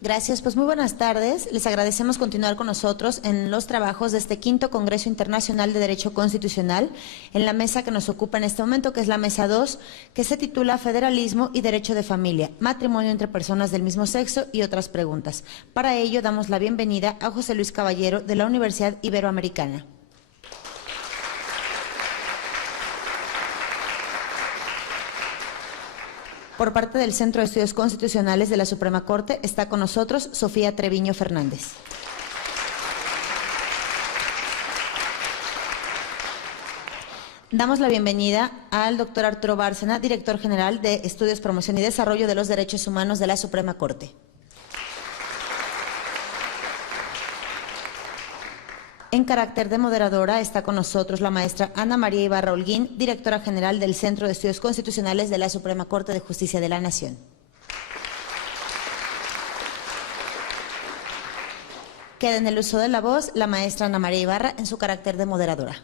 Gracias, pues muy buenas tardes. Les agradecemos continuar con nosotros en los trabajos de este quinto Congreso Internacional de Derecho Constitucional, en la mesa que nos ocupa en este momento, que es la mesa 2, que se titula Federalismo y Derecho de Familia, Matrimonio entre personas del mismo sexo y otras preguntas. Para ello damos la bienvenida a José Luis Caballero de la Universidad Iberoamericana. Por parte del Centro de Estudios Constitucionales de la Suprema Corte está con nosotros Sofía Treviño Fernández. Damos la bienvenida al doctor Arturo Bárcena, director general de Estudios, Promoción y Desarrollo de los Derechos Humanos de la Suprema Corte. En carácter de moderadora está con nosotros la maestra Ana María Ibarra Holguín, directora general del Centro de Estudios Constitucionales de la Suprema Corte de Justicia de la Nación. Queda en el uso de la voz la maestra Ana María Ibarra en su carácter de moderadora.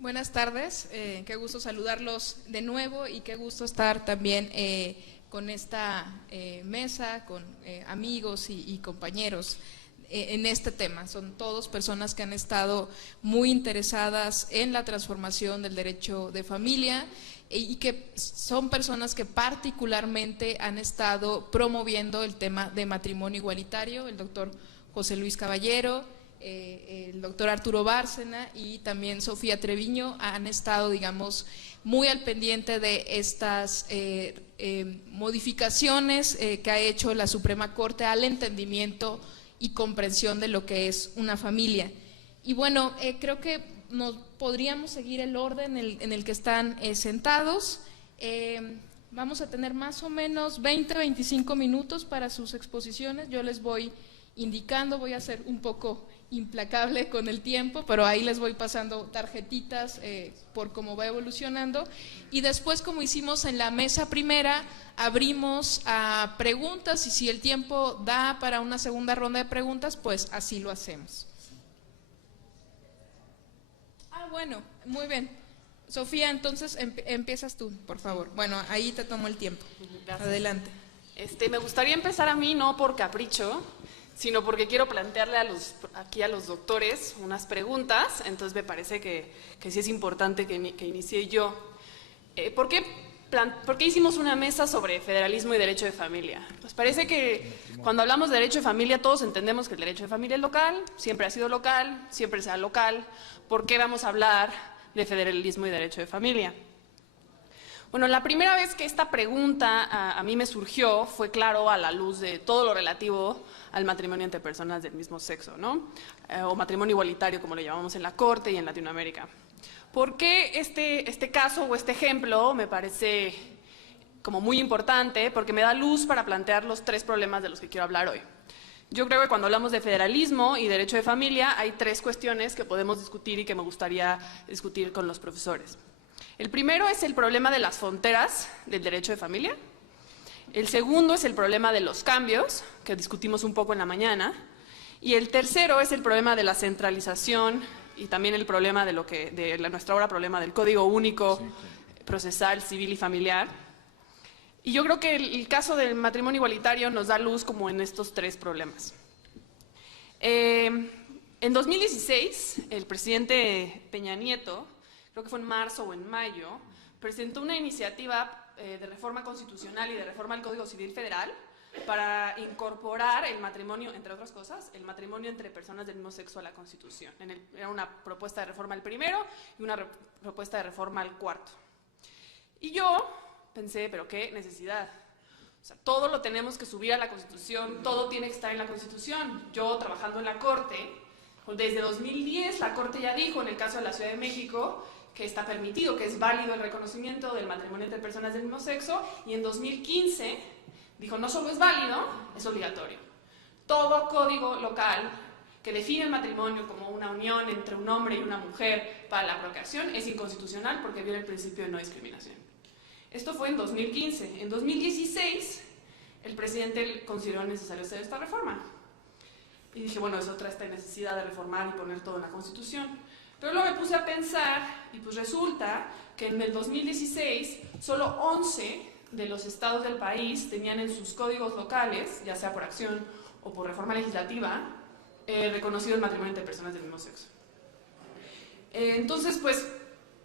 Buenas tardes, qué gusto saludarlos de nuevo y qué gusto estar también con esta mesa, con amigos y compañeros en este tema. Son todos personas que han estado muy interesadas en la transformación del derecho de familia y que son personas que particularmente han estado promoviendo el tema de matrimonio igualitario. El doctor José Luis Caballero, el doctor Arturo Bárcena y también Sofía Treviño han estado, digamos, muy al pendiente de estas modificaciones que ha hecho la Suprema Corte al entendimiento y comprensión de lo que es una familia. Y bueno, creo que nos podríamos seguir el orden en el que están sentados. Vamos a tener más o menos 20-25 minutos para sus exposiciones. Yo les voy indicando, voy a ser un poco implacable con el tiempo, pero ahí les voy pasando tarjetitas por cómo va evolucionando. Y después, como hicimos en la mesa primera, abrimos a preguntas y si el tiempo da para una segunda ronda de preguntas, pues así lo hacemos. Bueno, muy bien. Sofía, entonces empiezas tú, por favor. Bueno, ahí te tomo el tiempo. Gracias. Adelante. Me gustaría empezar a mí, no por capricho, sino porque quiero plantearle aquí a los doctores unas preguntas. Entonces me parece que sí es importante que inicie yo. ¿Por qué hicimos una mesa sobre federalismo y derecho de familia? Pues parece que cuando hablamos de derecho de familia todos entendemos que el derecho de familia es local, siempre ha sido local, siempre será local. ¿Por qué vamos a hablar de federalismo y derecho de familia? Bueno, la primera vez que esta pregunta a mí me surgió fue, claro, a la luz de todo lo relativo al matrimonio entre personas del mismo sexo, ¿no? O matrimonio igualitario, como lo llamamos en la Corte y en Latinoamérica. ¿Por qué este caso o este ejemplo me parece como muy importante? Porque me da luz para plantear los tres problemas de los que quiero hablar hoy. Yo creo que cuando hablamos de federalismo y derecho de familia hay tres cuestiones que podemos discutir y que me gustaría discutir con los profesores. El primero es el problema de las fronteras del derecho de familia. El segundo es el problema de los cambios, que discutimos un poco en la mañana. Y el tercero es el problema de la centralización y también el problema de nuestra obra problema del Código Único Procesal, Civil y Familiar. Y yo creo que el caso del matrimonio igualitario nos da luz como en estos tres problemas. En 2016, el presidente Peña Nieto, creo que fue en marzo o en mayo, presentó una iniciativa de reforma constitucional y de reforma al Código Civil Federal para incorporar el matrimonio, entre otras cosas, el matrimonio entre personas del mismo sexo a la Constitución. Era una propuesta de reforma al primero y una propuesta de reforma al cuarto. Y yo pensé, pero qué necesidad. O sea, todo lo tenemos que subir a la Constitución, todo tiene que estar en la Constitución. Yo, trabajando en la Corte, desde 2010 la Corte ya dijo, en el caso de la Ciudad de México, que está permitido, que es válido el reconocimiento del matrimonio entre personas del mismo sexo, y en 2015 dijo, no solo es válido, es obligatorio. Todo código local que define el matrimonio como una unión entre un hombre y una mujer para la procreación es inconstitucional porque viola el principio de no discriminación. Esto fue en 2015. En 2016, el presidente consideró necesario hacer esta reforma. Y dije, bueno, eso trae esta necesidad de reformar y poner todo en la Constitución. Pero luego me puse a pensar y pues resulta que en el 2016 solo 11 de los estados del país tenían en sus códigos locales, ya sea por acción o por reforma legislativa, reconocido el matrimonio entre personas del mismo sexo. Entonces, pues,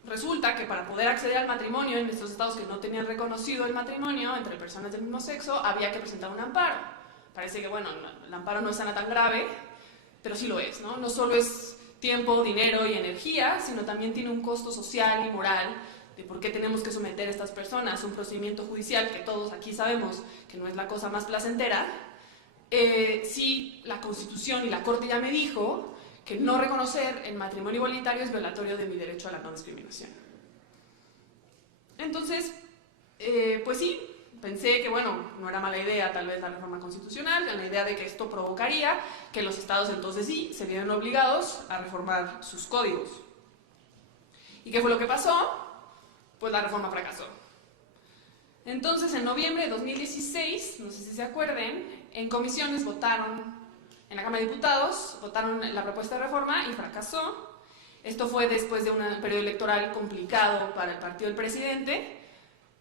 resulta que para poder acceder al matrimonio en estos estados que no tenían reconocido el matrimonio entre personas del mismo sexo, había que presentar un amparo. Parece que, bueno, el amparo no es tan grave, pero sí lo es, ¿no? No solo es tiempo, dinero y energía, sino también tiene un costo social y moral de por qué tenemos que someter a estas personas a un procedimiento judicial que todos aquí sabemos que no es la cosa más placentera, si la Constitución y la Corte ya me dijo que no reconocer el matrimonio igualitario es violatorio de mi derecho a la no discriminación. Entonces, pues sí, pensé que, bueno, no era mala idea tal vez la reforma constitucional, la idea de que esto provocaría que los estados entonces sí se vieran obligados a reformar sus códigos. ¿Y qué fue lo que pasó? Pues la reforma fracasó. Entonces, en noviembre de 2016, no sé si se acuerden, en comisiones votaron, en la Cámara de Diputados, votaron la propuesta de reforma y fracasó. Esto fue después de un periodo electoral complicado para el partido del presidente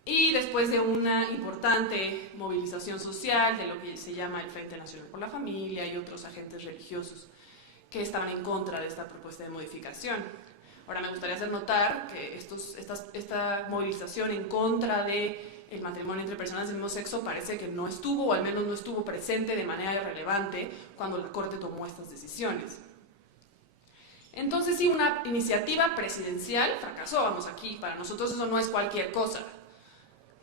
y después de una importante movilización social de lo que se llama el Frente Nacional por la Familia y otros agentes religiosos que estaban en contra de esta propuesta de modificación. Ahora me gustaría hacer notar que esta movilización en contra del matrimonio entre personas del mismo sexo parece que no estuvo, o al menos no estuvo presente de manera relevante cuando la Corte tomó estas decisiones. Entonces sí, una iniciativa presidencial fracasó, vamos, aquí, para nosotros eso no es cualquier cosa.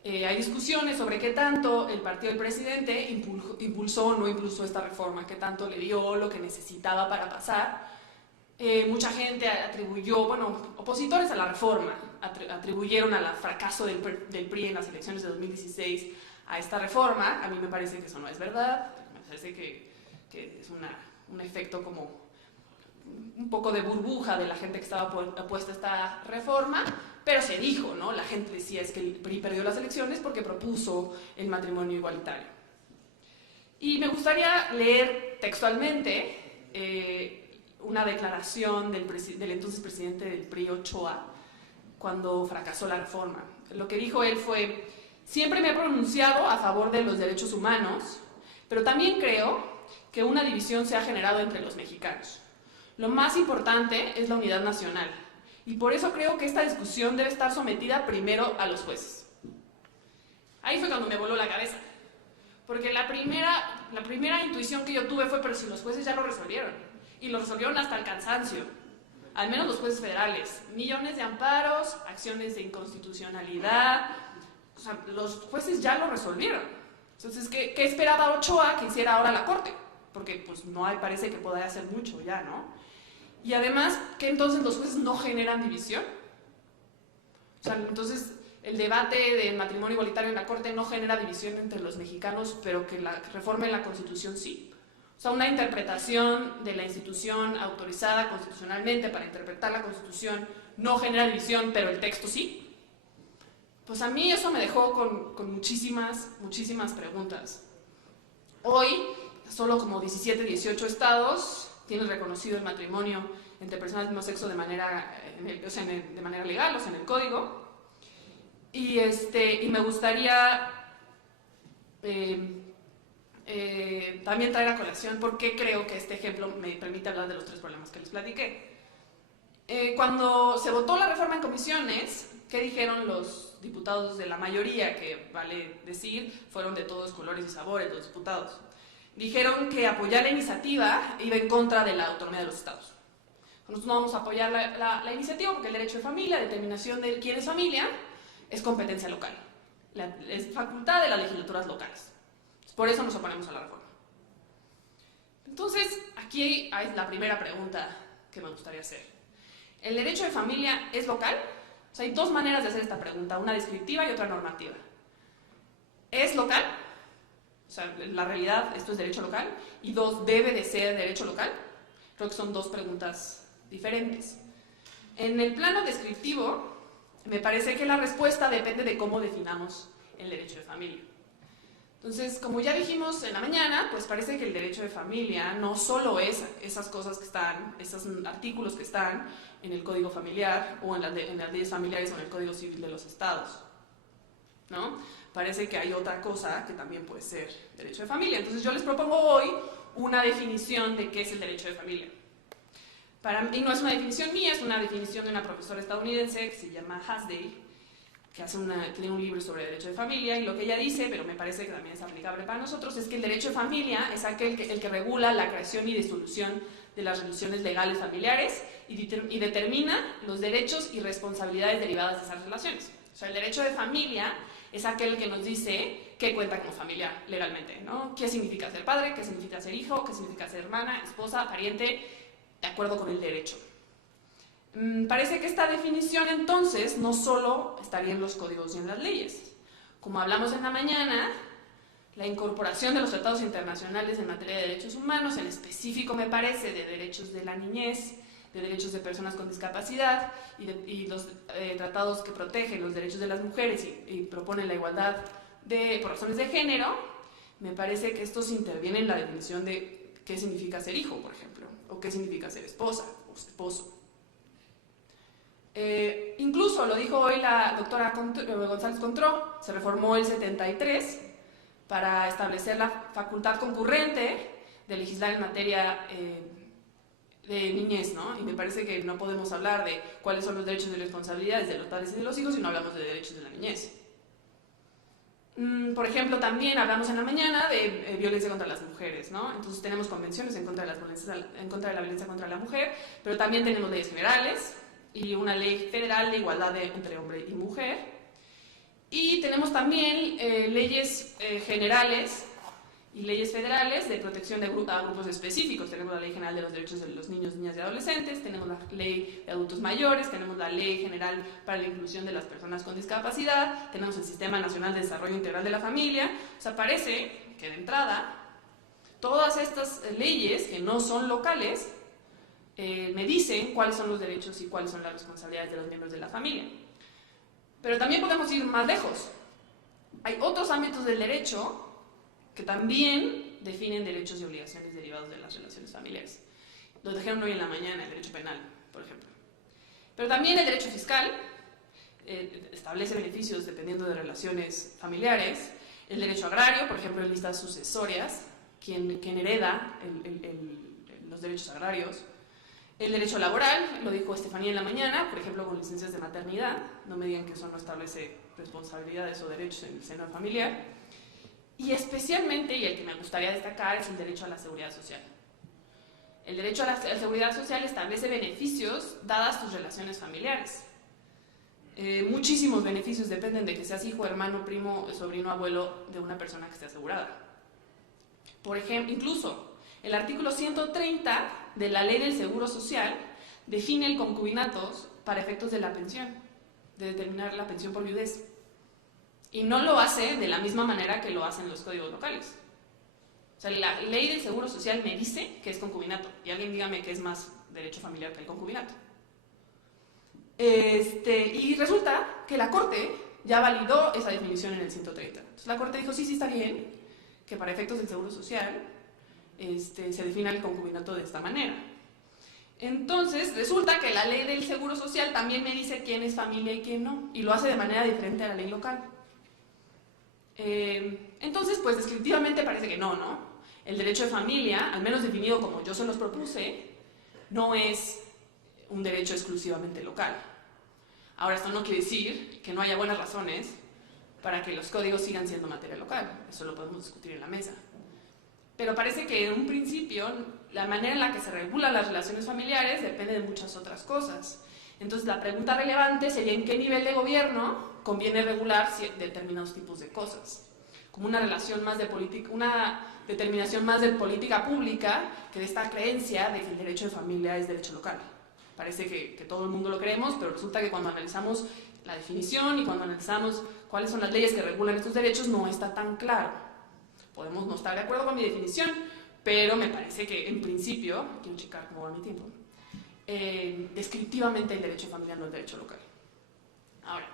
Hay discusiones sobre qué tanto el partido del presidente impulsó o no impulsó esta reforma, qué tanto le dio lo que necesitaba para pasar. Mucha gente atribuyó, bueno, opositores a la reforma, atribuyeron al fracaso del PRI en las elecciones de 2016 a esta reforma. A mí me parece que eso no es verdad, me parece que es un efecto como un poco de burbuja de la gente que estaba opuesta a esta reforma, pero se dijo, ¿no? La gente decía es que el PRI perdió las elecciones porque propuso el matrimonio igualitario. Y me gustaría leer textualmente una declaración del entonces presidente del PRI, Ochoa, cuando fracasó la reforma. Lo que dijo él fue: siempre me he pronunciado a favor de los derechos humanos, pero también creo que una división se ha generado entre los mexicanos. Lo más importante es la unidad nacional, y por eso creo que esta discusión debe estar sometida primero a los jueces. Ahí fue cuando me voló la cabeza, porque la primera intuición que yo tuve fue: pero si los jueces ya lo resolvieron, y lo resolvieron hasta el cansancio, al menos los jueces federales, millones de amparos, acciones de inconstitucionalidad, o sea, los jueces ya lo resolvieron. Entonces, ¿qué esperaba Ochoa que hiciera ahora la Corte? Porque pues no parece que pueda hacer mucho ya, ¿no? Y además, ¿que entonces los jueces no generan división? O sea, entonces el debate del matrimonio igualitario en la Corte no genera división entre los mexicanos, pero que la reforma en la Constitución sí. O sea, una interpretación de la institución autorizada constitucionalmente para interpretar la Constitución no genera división, pero el texto sí. Pues a mí eso me dejó con muchísimas preguntas. Hoy, solo como 17, 18 estados tienen reconocido el matrimonio entre personas del mismo sexo de manera legal, o sea, en el código. Y me gustaría también traer a colación por qué creo que este ejemplo me permite hablar de los 3 problemas que les platiqué. Cuando se votó la reforma en comisiones, ¿qué dijeron los diputados de la mayoría? Que vale decir, fueron de todos colores y sabores los diputados. Dijeron que apoyar la iniciativa iba en contra de la autonomía de los estados. Nosotros no vamos a apoyar la iniciativa porque el derecho de familia, determinación de quién es familia, es competencia local. Es facultad de las legislaturas locales. Por eso nos oponemos a la reforma. Entonces, aquí hay la primera pregunta que me gustaría hacer. ¿El derecho de familia es local? O sea, hay 2 maneras de hacer esta pregunta, una descriptiva y otra normativa. ¿Es local? O sea, la realidad, esto es derecho local. Y 2, ¿debe de ser derecho local? Creo que son 2 preguntas diferentes. En el plano descriptivo, me parece que la respuesta depende de cómo definamos el derecho de familia. Entonces, como ya dijimos en la mañana, pues parece que el derecho de familia no solo es esas cosas que están, esos artículos que están en el Código Familiar o en las leyes familiares o en el Código Civil de los estados. ¿no? Parece que hay otra cosa que también puede ser derecho de familia. Entonces yo les propongo hoy una definición de qué es el derecho de familia. Y no es una definición mía, es una definición de una profesora estadounidense que se llama Hasday, que tiene un libro sobre derecho de familia, y lo que ella dice, pero me parece que también es aplicable para nosotros, es que el derecho de familia es el que regula la creación y disolución de las relaciones legales familiares y determina los derechos y responsabilidades derivadas de esas relaciones. O sea, el derecho de familia es aquel que nos dice qué cuenta como familia legalmente, ¿no? ¿Qué significa ser padre? ¿Qué significa ser hijo? ¿Qué significa ser hermana, esposa, pariente? De acuerdo con el derecho. Parece que esta definición entonces no solo estaría en los códigos y en las leyes. Como hablamos en la mañana, la incorporación de los tratados internacionales en materia de derechos humanos, en específico me parece de derechos de la niñez, de derechos de personas con discapacidad y los tratados que protegen los derechos de las mujeres y proponen la igualdad por razones de género, me parece que estos intervienen en la definición de qué significa ser hijo, por ejemplo, o qué significa ser esposa o esposo. Incluso lo dijo hoy la doctora González Contró, se reformó el 73 para establecer la facultad concurrente de legislar en materia de niñez, ¿no? Y me parece que no podemos hablar de cuáles son los derechos y responsabilidades de los padres y de los hijos si no hablamos de derechos de la niñez. Por ejemplo, también hablamos en la mañana de violencia contra las mujeres, ¿no? Entonces tenemos convenciones en contra de la violencia contra la mujer, pero también tenemos leyes generales y una ley federal de igualdad entre hombre y mujer. Y tenemos también leyes generales y leyes federales de protección a grupos específicos. Tenemos la Ley General de los Derechos de los Niños, Niñas y Adolescentes, tenemos la Ley de Adultos Mayores, tenemos la Ley General para la Inclusión de las Personas con Discapacidad, tenemos el Sistema Nacional de Desarrollo Integral de la Familia. O sea, parece que de entrada todas estas leyes que no son locales me dicen cuáles son los derechos y cuáles son las responsabilidades de los miembros de la familia. Pero también podemos ir más lejos. Hay otros ámbitos del derecho que también definen derechos y obligaciones derivados de las relaciones familiares. Los dijeron hoy en la mañana, el derecho penal, por ejemplo. Pero también el derecho fiscal establece beneficios dependiendo de relaciones familiares. El derecho agrario, por ejemplo, en listas sucesorias, quien hereda los derechos agrarios. El derecho laboral, lo dijo Estefanía en la mañana, por ejemplo, con licencias de maternidad. No me digan que eso no establece responsabilidades o derechos en el seno familiar. Y especialmente, y el que me gustaría destacar, es el derecho a la seguridad social. El derecho a la seguridad social establece beneficios dadas tus relaciones familiares. Muchísimos beneficios dependen de que seas hijo, hermano, primo, sobrino, abuelo de una persona que esté asegurada. Por ejemplo, incluso el artículo 130 de la Ley del Seguro Social define el concubinato para efectos de la pensión, de determinar la pensión por viudez. Y no lo hace de la misma manera que lo hacen los códigos locales. O sea, la Ley del Seguro Social me dice que es concubinato, y alguien dígame que es más derecho familiar que el concubinato. Y resulta que la Corte ya validó esa definición en el 130. Entonces la Corte dijo, sí, está bien, que para efectos del Seguro Social se defina el concubinato de esta manera. Entonces, resulta que la Ley del Seguro Social también me dice quién es familia y quién no, y lo hace de manera diferente a la ley local. Entonces, pues descriptivamente parece que no. El derecho de familia, al menos definido como yo se los propuse, no es un derecho exclusivamente local. Ahora, esto no quiere decir que no haya buenas razones para que los códigos sigan siendo materia local. Eso lo podemos discutir en la mesa. Pero parece que en un principio la manera en la que se regulan las relaciones familiares depende de muchas otras cosas. Entonces la pregunta relevante sería en qué nivel de gobierno conviene regular determinados tipos de cosas. Como una relación más de política, una determinación más de política pública que de esta creencia de que el derecho de familia es derecho local. Parece que todo el mundo lo creemos, pero resulta que cuando analizamos la definición y cuando analizamos cuáles son las leyes que regulan estos derechos no está tan claro. Podemos no estar de acuerdo con mi definición, pero me parece que en principio, quiero checar cómo va mi tiempo, descriptivamente el derecho de familia no es derecho local. Ahora,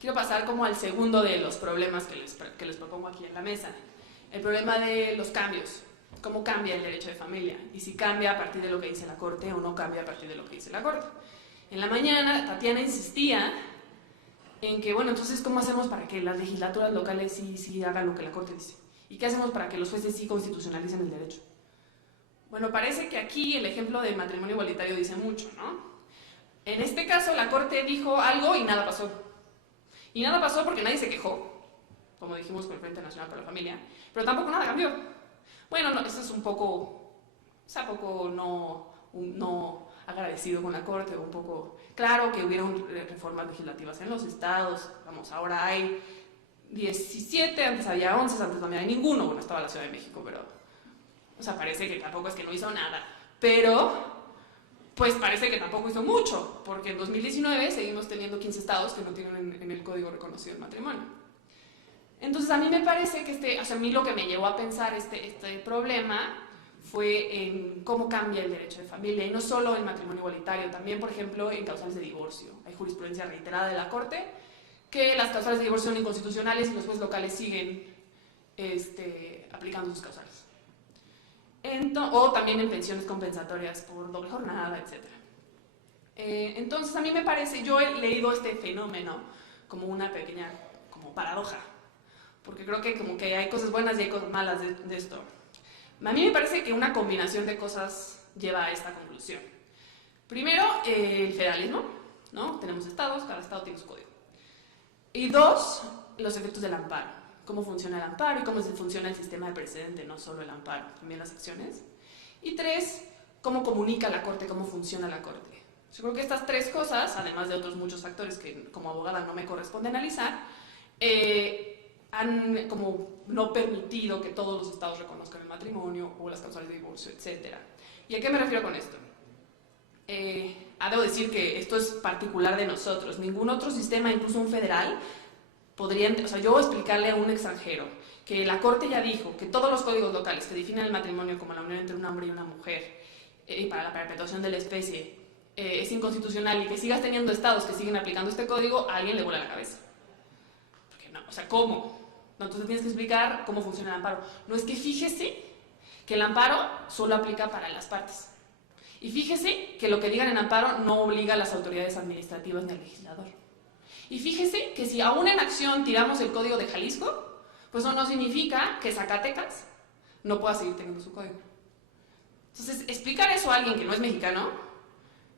quiero pasar como al segundo de los problemas que les propongo aquí en la mesa. El problema de los cambios. ¿Cómo cambia el derecho de familia? Y si cambia a partir de lo que dice la Corte o no cambia a partir de lo que dice la Corte. En la mañana, Tatiana insistía en que, bueno, entonces, ¿cómo hacemos para que las legislaturas locales sí hagan lo que la Corte dice? ¿Y qué hacemos para que los jueces sí constitucionalicen el derecho? Bueno, parece que aquí el ejemplo del matrimonio igualitario dice mucho, ¿no? En este caso, la Corte dijo algo y nada pasó. Y nada pasó porque nadie se quejó, como dijimos con el Frente Nacional para la Familia, pero tampoco nada cambió. Bueno, no, esto es un poco no agradecido con la Corte, un poco claro que hubieron reformas legislativas en los estados, vamos, ahora hay 17, antes había 11, antes no había ninguno, bueno, estaba la Ciudad de México, pero, o sea, parece que tampoco es que no hizo nada, pero, pues parece que tampoco hizo mucho, porque en 2019 seguimos teniendo 15 estados que no tienen en el código reconocido el matrimonio. Entonces a mí me parece que a mí lo que me llevó a pensar este problema fue en cómo cambia el derecho de familia, y no solo el matrimonio igualitario, también, por ejemplo, en causales de divorcio. Hay jurisprudencia reiterada de la Corte que las causales de divorcio son inconstitucionales y los jueces locales siguen aplicando sus causales. O también en pensiones compensatorias por doble jornada, etc. Entonces, a mí me parece, yo he leído este fenómeno como una pequeña paradoja, porque creo que como que hay cosas buenas y hay cosas malas de esto. A mí me parece que una combinación de cosas lleva a esta conclusión. Primero, el federalismo, ¿no? Tenemos estados, cada estado tiene su código. Y dos, los efectos del amparo. Cómo funciona el amparo y cómo funciona el sistema de precedente, no solo el amparo, también las acciones. Y tres, cómo comunica la Corte, cómo funciona la Corte. Yo creo que estas tres cosas, además de otros muchos factores que como abogada no me corresponde analizar, han como no permitido que todos los estados reconozcan el matrimonio o las causales de divorcio, etc. ¿Y a qué me refiero con esto? Debo decir que esto es particular de nosotros. Ningún otro sistema, incluso un federal, podría, o sea, yo explicarle a un extranjero que la Corte ya dijo que todos los códigos locales que definen el matrimonio como la unión entre un hombre y una mujer y para la perpetuación de la especie es inconstitucional, y que sigas teniendo estados que siguen aplicando este código, a alguien le vuela la cabeza. Porque no, o sea, ¿cómo? No, entonces tienes que explicar cómo funciona el amparo. No, es que fíjese que el amparo solo aplica para las partes. Y fíjese que lo que digan en amparo no obliga a las autoridades administrativas ni al legislador. Y fíjese que si aún en acción tiramos el código de Jalisco, pues eso no significa que Zacatecas no pueda seguir teniendo su código. Entonces, explicar eso a alguien que no es mexicano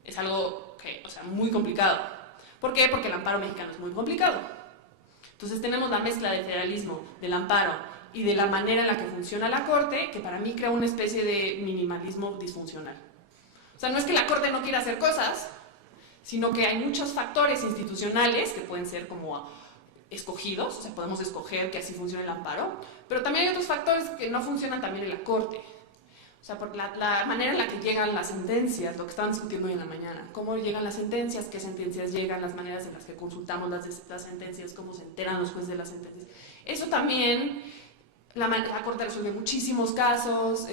es algo que, o sea, muy complicado. ¿Por qué? Porque el amparo mexicano es muy complicado. Entonces tenemos la mezcla del federalismo, del amparo y de la manera en la que funciona la Corte, que para mí crea una especie de minimalismo disfuncional. O sea, no es que la Corte no quiera hacer cosas, sino que hay muchos factores institucionales que pueden ser como escogidos, o sea, podemos escoger que así funcione el amparo, pero también hay otros factores que no funcionan también en la Corte. O sea, por la manera en la que llegan las sentencias, lo que estaban discutiendo hoy en la mañana, cómo llegan las sentencias, qué sentencias llegan, las maneras en las que consultamos las sentencias, cómo se enteran los jueces de las sentencias. Eso también, la Corte resuelve muchísimos casos,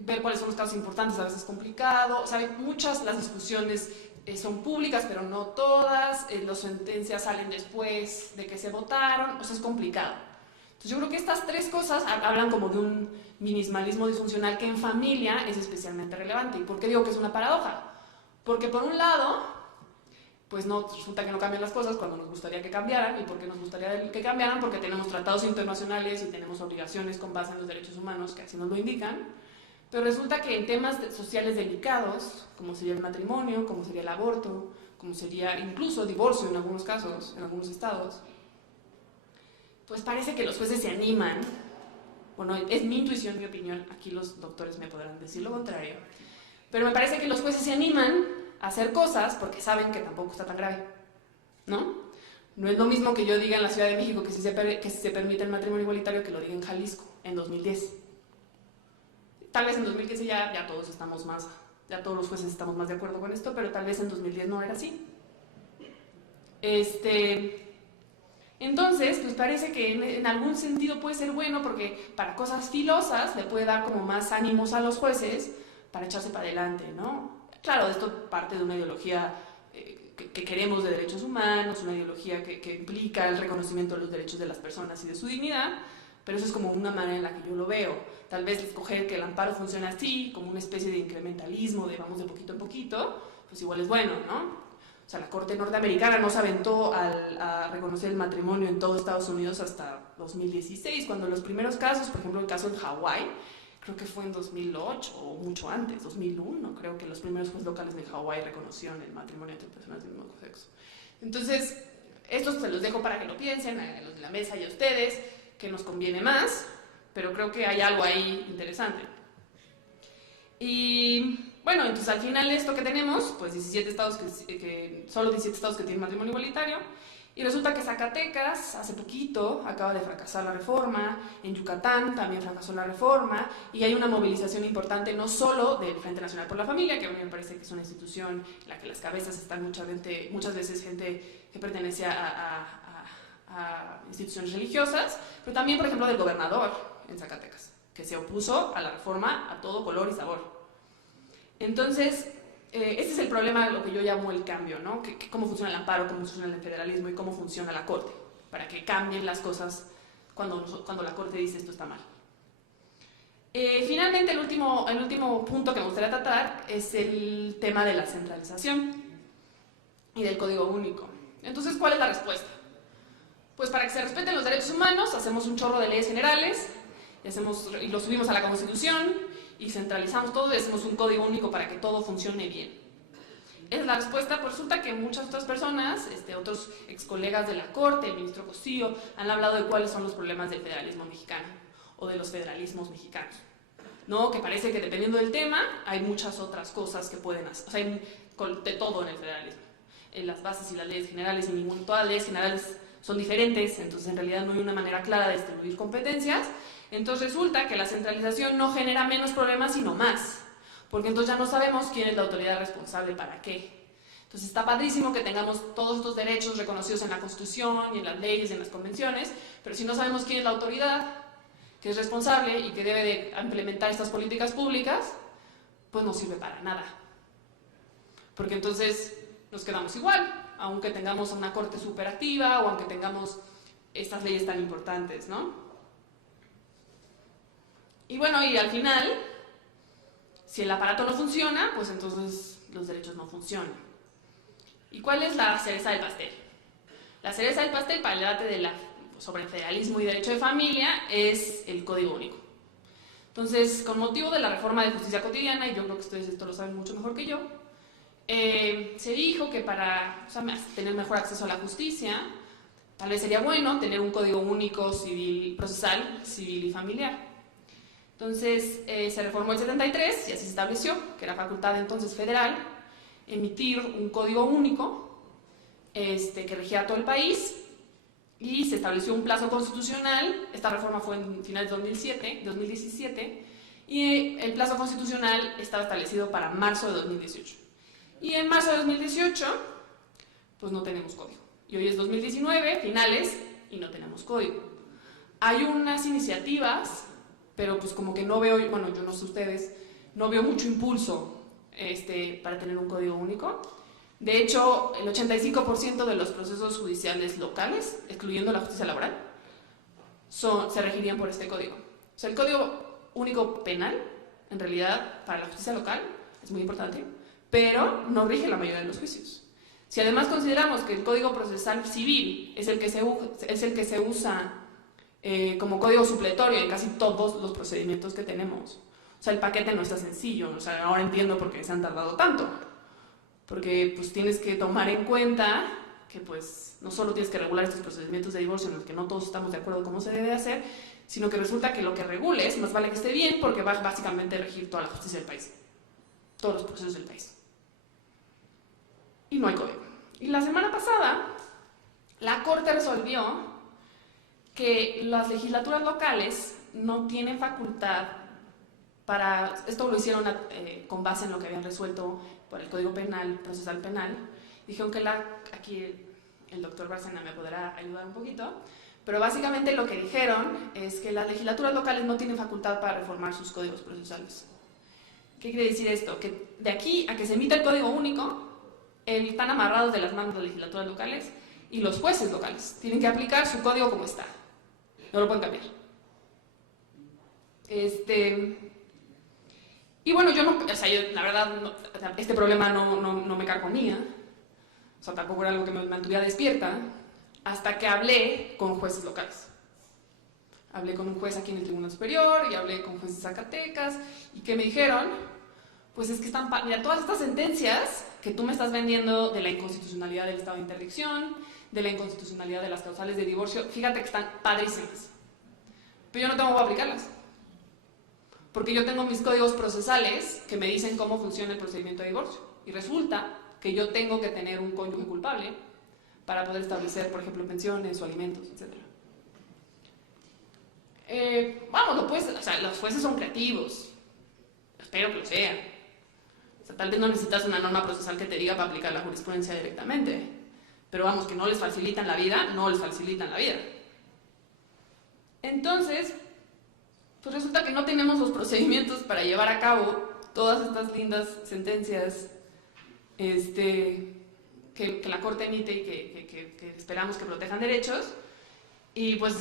ver cuáles son los casos importantes a veces es complicado, o sea, las discusiones son públicas, pero no todas, las sentencias salen después de que se votaron, o sea, es complicado. Entonces yo creo que estas tres cosas hablan como de un minimalismo disfuncional que en familia es especialmente relevante. ¿Y por qué digo que es una paradoja? Porque por un lado, pues no, resulta que no cambian las cosas cuando nos gustaría que cambiaran. ¿Y por qué nos gustaría que cambiaran? Porque tenemos tratados internacionales y tenemos obligaciones con base en los derechos humanos que así nos lo indican. Pero resulta que en temas sociales delicados, como sería el matrimonio, como sería el aborto, como sería incluso divorcio en algunos casos, en algunos estados, pues parece que los jueces se animan. Bueno, es mi intuición, mi opinión, aquí los doctores me podrán decir lo contrario, pero me parece que los jueces se animan a hacer cosas porque saben que tampoco está tan grave, ¿no? No es lo mismo que yo diga en la Ciudad de México que si se permite el matrimonio igualitario que lo diga en Jalisco en 2010. Tal vez en 2015 ya todos los jueces estamos más de acuerdo con esto, pero tal vez en 2010 no era así. Entonces, pues parece que en algún sentido puede ser bueno porque para cosas filosas le puede dar como más ánimos a los jueces para echarse para adelante, ¿no? Claro, esto parte de una ideología que queremos de derechos humanos, una ideología que implica el reconocimiento de los derechos de las personas y de su dignidad, pero eso es como una manera en la que yo lo veo. Tal vez escoger que el amparo funcione así, como una especie de incrementalismo, de vamos de poquito en poquito, pues igual es bueno, ¿no? O sea, la Corte norteamericana no se aventó a reconocer el matrimonio en todo Estados Unidos hasta 2016, cuando los primeros casos, por ejemplo el caso en Hawái, creo que fue en 2008 o mucho antes, 2001, creo que los primeros jueces locales de Hawái reconocieron el matrimonio entre personas del mismo sexo. Entonces, esto se los dejo para que lo piensen, a los de la mesa y a ustedes, que nos conviene más, pero creo que hay algo ahí interesante. Y bueno, entonces al final esto que tenemos, pues 17 estados solo 17 estados que tienen matrimonio igualitario, y resulta que Zacatecas hace poquito acaba de fracasar la reforma, en Yucatán también fracasó la reforma, y hay una movilización importante no solo del Frente Nacional por la Familia, que a mí me parece que es una institución en la que las cabezas están muchas veces gente que pertenece a instituciones religiosas, pero también, por ejemplo, del gobernador en Zacatecas, que se opuso a la reforma a todo color y sabor. Entonces, este es el problema de lo que yo llamo el cambio, ¿no? Cómo funciona el amparo, cómo funciona el federalismo y cómo funciona la Corte, para que cambien las cosas cuando la Corte dice esto está mal. Finalmente, el último punto que me gustaría tratar es el tema de la centralización y del Código Único. Entonces, ¿cuál es la respuesta? Pues para que se respeten los derechos humanos, hacemos un chorro de leyes generales y lo subimos a la Constitución y centralizamos todo y hacemos un código único para que todo funcione bien. Esa es la respuesta. Pues resulta que muchas otras personas, otros ex colegas de la Corte, el ministro Cosío, han hablado de cuáles son los problemas del federalismo mexicano o de los federalismos mexicanos, ¿no? Que parece que dependiendo del tema hay muchas otras cosas que pueden hacer, o sea, hay de todo en el federalismo, en las bases y las leyes generales, y todas las leyes generales son diferentes, entonces en realidad no hay una manera clara de distribuir competencias. Entonces resulta que la centralización no genera menos problemas, sino más, porque entonces ya no sabemos quién es la autoridad responsable para qué. Entonces está padrísimo que tengamos todos estos derechos reconocidos en la Constitución y en las leyes y en las convenciones, pero si no sabemos quién es la autoridad que es responsable y que debe de implementar estas políticas públicas, pues no sirve para nada. Porque entonces nos quedamos igual, aunque tengamos una Corte súper activa o aunque tengamos estas leyes tan importantes, ¿no? Y bueno, y al final, si el aparato no funciona, pues entonces los derechos no funcionan. ¿Y cuál es la cereza del pastel? La cereza del pastel para el debate sobre el federalismo y derecho de familia es el Código Único. Entonces, con motivo de la reforma de justicia cotidiana, y yo creo que ustedes esto lo saben mucho mejor que yo, se dijo que para tener mejor acceso a la justicia, tal vez sería bueno tener un Código Único procesal, civil y familiar. Entonces se reformó el 73 y así se estableció que era facultad entonces federal emitir un código único que regía todo el país, y se estableció un plazo constitucional. Esta reforma fue en finales de 2017, y el plazo constitucional estaba establecido para marzo de 2018. Y en marzo de 2018 pues no tenemos código, y hoy es 2019, finales, y no tenemos código. Hay unas iniciativas, pero pues como que no veo, bueno, yo no sé ustedes, no veo mucho impulso para tener un código único. De hecho, el 85% de los procesos judiciales locales, excluyendo la justicia laboral, se regirían por este código. O sea, el Código Único Penal, en realidad, para la justicia local, es muy importante, pero no rige la mayoría de los juicios. Si además consideramos que el Código Procesal Civil es el que se usa como código supletorio en casi todos los procedimientos que tenemos. O sea, el paquete no está sencillo. O sea, ahora entiendo por qué se han tardado tanto. Porque pues tienes que tomar en cuenta que pues no solo tienes que regular estos procedimientos de divorcio en los que no todos estamos de acuerdo cómo se debe hacer, sino que resulta que lo que regules más vale que esté bien, porque va básicamente a regir toda la justicia del país, todos los procesos del país. Y no hay código. Y la semana pasada la Corte resolvió que las legislaturas locales no tienen facultad para, esto lo hicieron con base en lo que habían resuelto por el Código Penal, Procesal Penal. Dijeron que aquí el doctor Bárcena me podrá ayudar un poquito, pero básicamente lo que dijeron es que las legislaturas locales no tienen facultad para reformar sus códigos procesales. ¿Qué quiere decir esto? Que de aquí a que se emita el Código Único, están amarrados de las manos de las legislaturas locales, y los jueces locales tienen que aplicar su código como está. No lo pueden cambiar. Y bueno, yo no, o sea, yo, la verdad, este problema no me carcomía, o sea, tampoco era algo que me mantuviera despierta, hasta que hablé con jueces locales. Hablé con un juez aquí en el Tribunal Superior y hablé con jueces de Zacatecas, y que me dijeron, pues es que están, mira, todas estas sentencias que tú me estás vendiendo de la inconstitucionalidad del estado de interdicción, de la inconstitucionalidad de las causales de divorcio, fíjate que están padrísimas, pero yo no tengo cómo aplicarlas, porque yo tengo mis códigos procesales que me dicen cómo funciona el procedimiento de divorcio, y resulta que yo tengo que tener un cónyuge culpable para poder establecer, por ejemplo, pensiones o alimentos, etc. Vamos, o sea, los jueces son creativos, espero que lo sean. O sea, tal vez no necesitas una norma procesal que te diga para aplicar la jurisprudencia directamente, pero vamos, que no les facilitan la vida, no les facilitan la vida. Entonces, pues resulta que no tenemos los procedimientos para llevar a cabo todas estas lindas sentencias que la Corte emite y que esperamos que protejan derechos. Y pues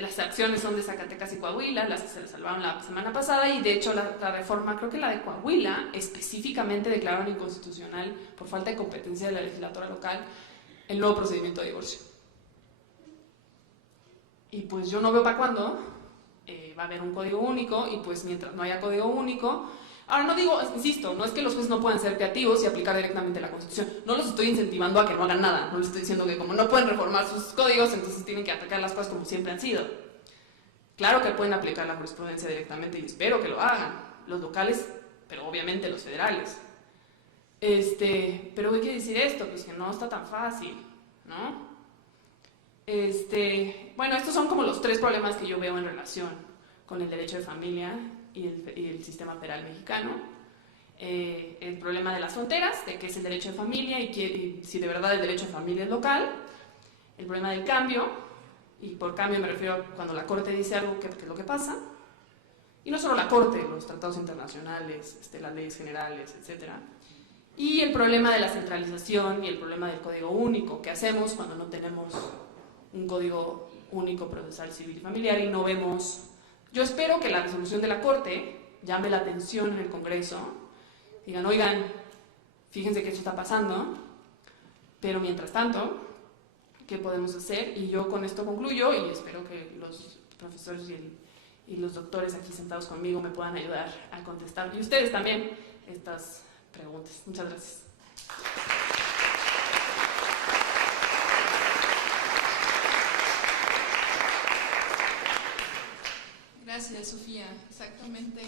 las acciones son de Zacatecas y Coahuila, las que se les salvaron la semana pasada, y de hecho la reforma, creo que la de Coahuila, específicamente declararon inconstitucional por falta de competencia de la legislatura local el nuevo procedimiento de divorcio. Y pues yo no veo para cuándo va a haber un código único, y pues mientras no haya código único, ahora no digo, insisto, no es que los jueces no puedan ser creativos y aplicar directamente la Constitución, no los estoy incentivando a que no hagan nada, no les estoy diciendo que como no pueden reformar sus códigos, entonces tienen que atacar las cosas como siempre han sido. Claro que pueden aplicar la jurisprudencia directamente y espero que lo hagan, los locales, pero obviamente los federales. Pero ¿qué quiere decir esto? Pues que no está tan fácil, ¿no? Bueno, estos son como los tres problemas que yo veo en relación con el derecho de familia y el sistema federal mexicano. El problema de las fronteras, de qué es el derecho de familia y si de verdad el derecho de familia es local. El problema del cambio, y por cambio me refiero a cuando la Corte dice algo, ¿qué es lo que pasa? Y no solo la Corte, los tratados internacionales, las leyes generales, etc. Y el problema de la centralización y el problema del código único. ¿Qué hacemos cuando no tenemos un código único procesal civil y familiar y no vemos? Yo espero que la resolución de la Corte llame la atención en el Congreso, digan, oigan, fíjense que esto está pasando, pero mientras tanto, ¿qué podemos hacer? Y yo con esto concluyo y espero que los profesores y los doctores aquí sentados conmigo me puedan ayudar a contestar, y ustedes también, estas preguntas. Muchas gracias. Gracias, Sofía. Exactamente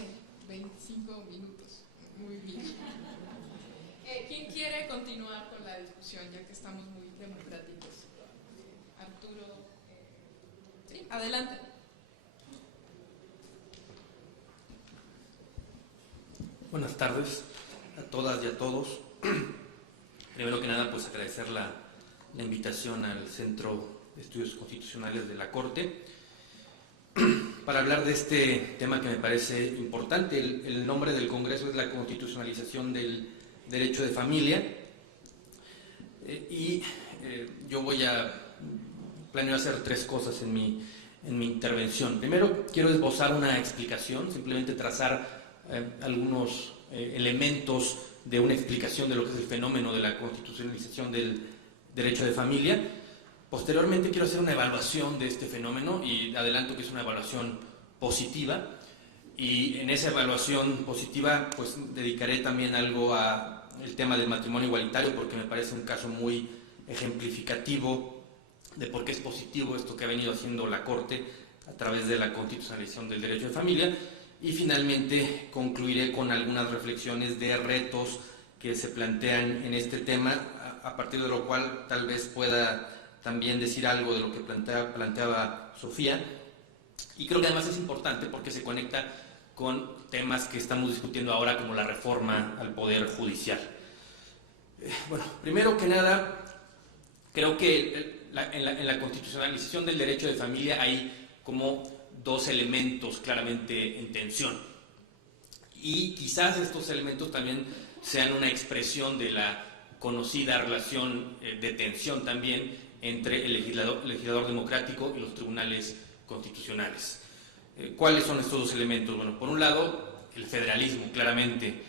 25 minutos. Muy bien. ¿Quién quiere continuar con la discusión, ya que estamos muy democráticos? Arturo. Sí, adelante. Buenas tardes a todas y a todos. Primero que nada, pues agradecer la invitación al Centro de Estudios Constitucionales de la Corte para hablar de este tema que me parece importante. El nombre del Congreso es la constitucionalización del derecho de familia, yo planeo hacer tres cosas en mi intervención. Primero, quiero esbozar una explicación, simplemente trazar algunos elementos de una explicación de lo que es el fenómeno de la constitucionalización del derecho de familia. Posteriormente quiero hacer una evaluación de este fenómeno y adelanto que es una evaluación positiva, y en esa evaluación positiva pues dedicaré también algo al tema del matrimonio igualitario, porque me parece un caso muy ejemplificativo de por qué es positivo esto que ha venido haciendo la Corte a través de la constitucionalización del derecho de familia. Y finalmente concluiré con algunas reflexiones de retos que se plantean en este tema, a partir de lo cual tal vez pueda también decir algo de lo que planteaba Sofía. Y creo que además es importante porque se conecta con temas que estamos discutiendo ahora, como la reforma al Poder Judicial. Bueno, primero que nada, creo que en la constitucionalización del derecho de familia hay como dos elementos claramente en tensión, y quizás estos elementos también sean una expresión de la conocida relación de tensión también entre el legislador democrático y los tribunales constitucionales. ¿Cuáles son estos dos elementos? Bueno, por un lado, el federalismo, claramente.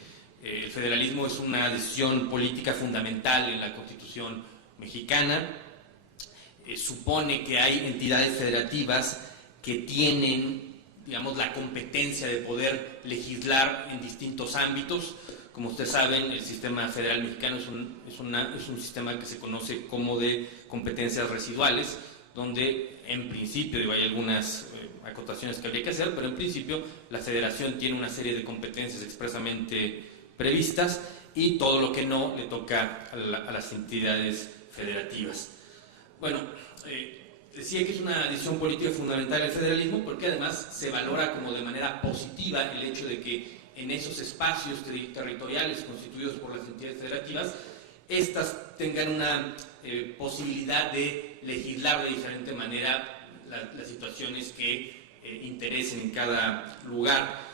El federalismo es una decisión política fundamental en la Constitución mexicana. Supone que hay entidades federativas que tienen, digamos, la competencia de poder legislar en distintos ámbitos. Como ustedes saben, el sistema federal mexicano es un sistema que se conoce como de competencias residuales, donde en principio, hay algunas acotaciones que habría que hacer, pero en principio la federación tiene una serie de competencias expresamente previstas y todo lo que no le toca a las entidades federativas. Bueno, decía que es una decisión política fundamental el federalismo porque además se valora como de manera positiva el hecho de que en esos espacios territoriales constituidos por las entidades federativas, estas tengan una posibilidad de legislar de diferente manera las situaciones que interesen en cada lugar.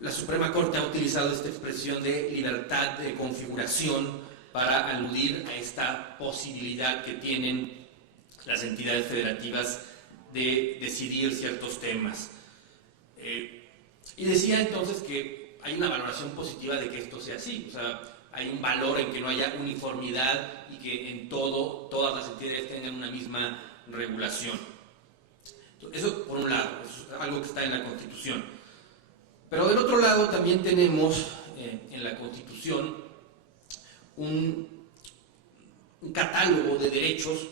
La Suprema Corte ha utilizado esta expresión de libertad de configuración para aludir a esta posibilidad que tienen las entidades federativas de decidir ciertos temas. Y decía entonces que hay una valoración positiva de que esto sea así, o sea, hay un valor en que no haya uniformidad y que en todas las entidades tengan una misma regulación. Eso por un lado, eso es algo que está en la Constitución. Pero del otro lado también tenemos en la Constitución un catálogo de derechos,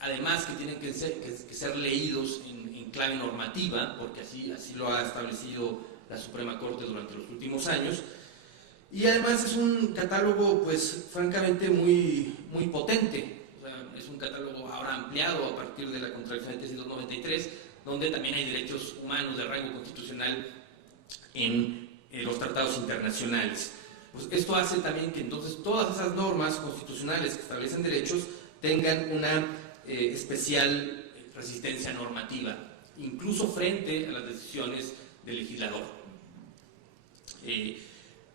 además que tienen que ser leídos en clave normativa, porque así lo ha establecido la Suprema Corte durante los últimos años, y además es un catálogo, pues, francamente muy potente. O sea, es un catálogo ahora ampliado a partir de la Contradicción de Tesis 293, donde también hay derechos humanos de rango constitucional en los tratados internacionales. Pues esto hace también que entonces todas esas normas constitucionales que establecen derechos tengan una especial resistencia normativa, incluso frente a las decisiones del legislador.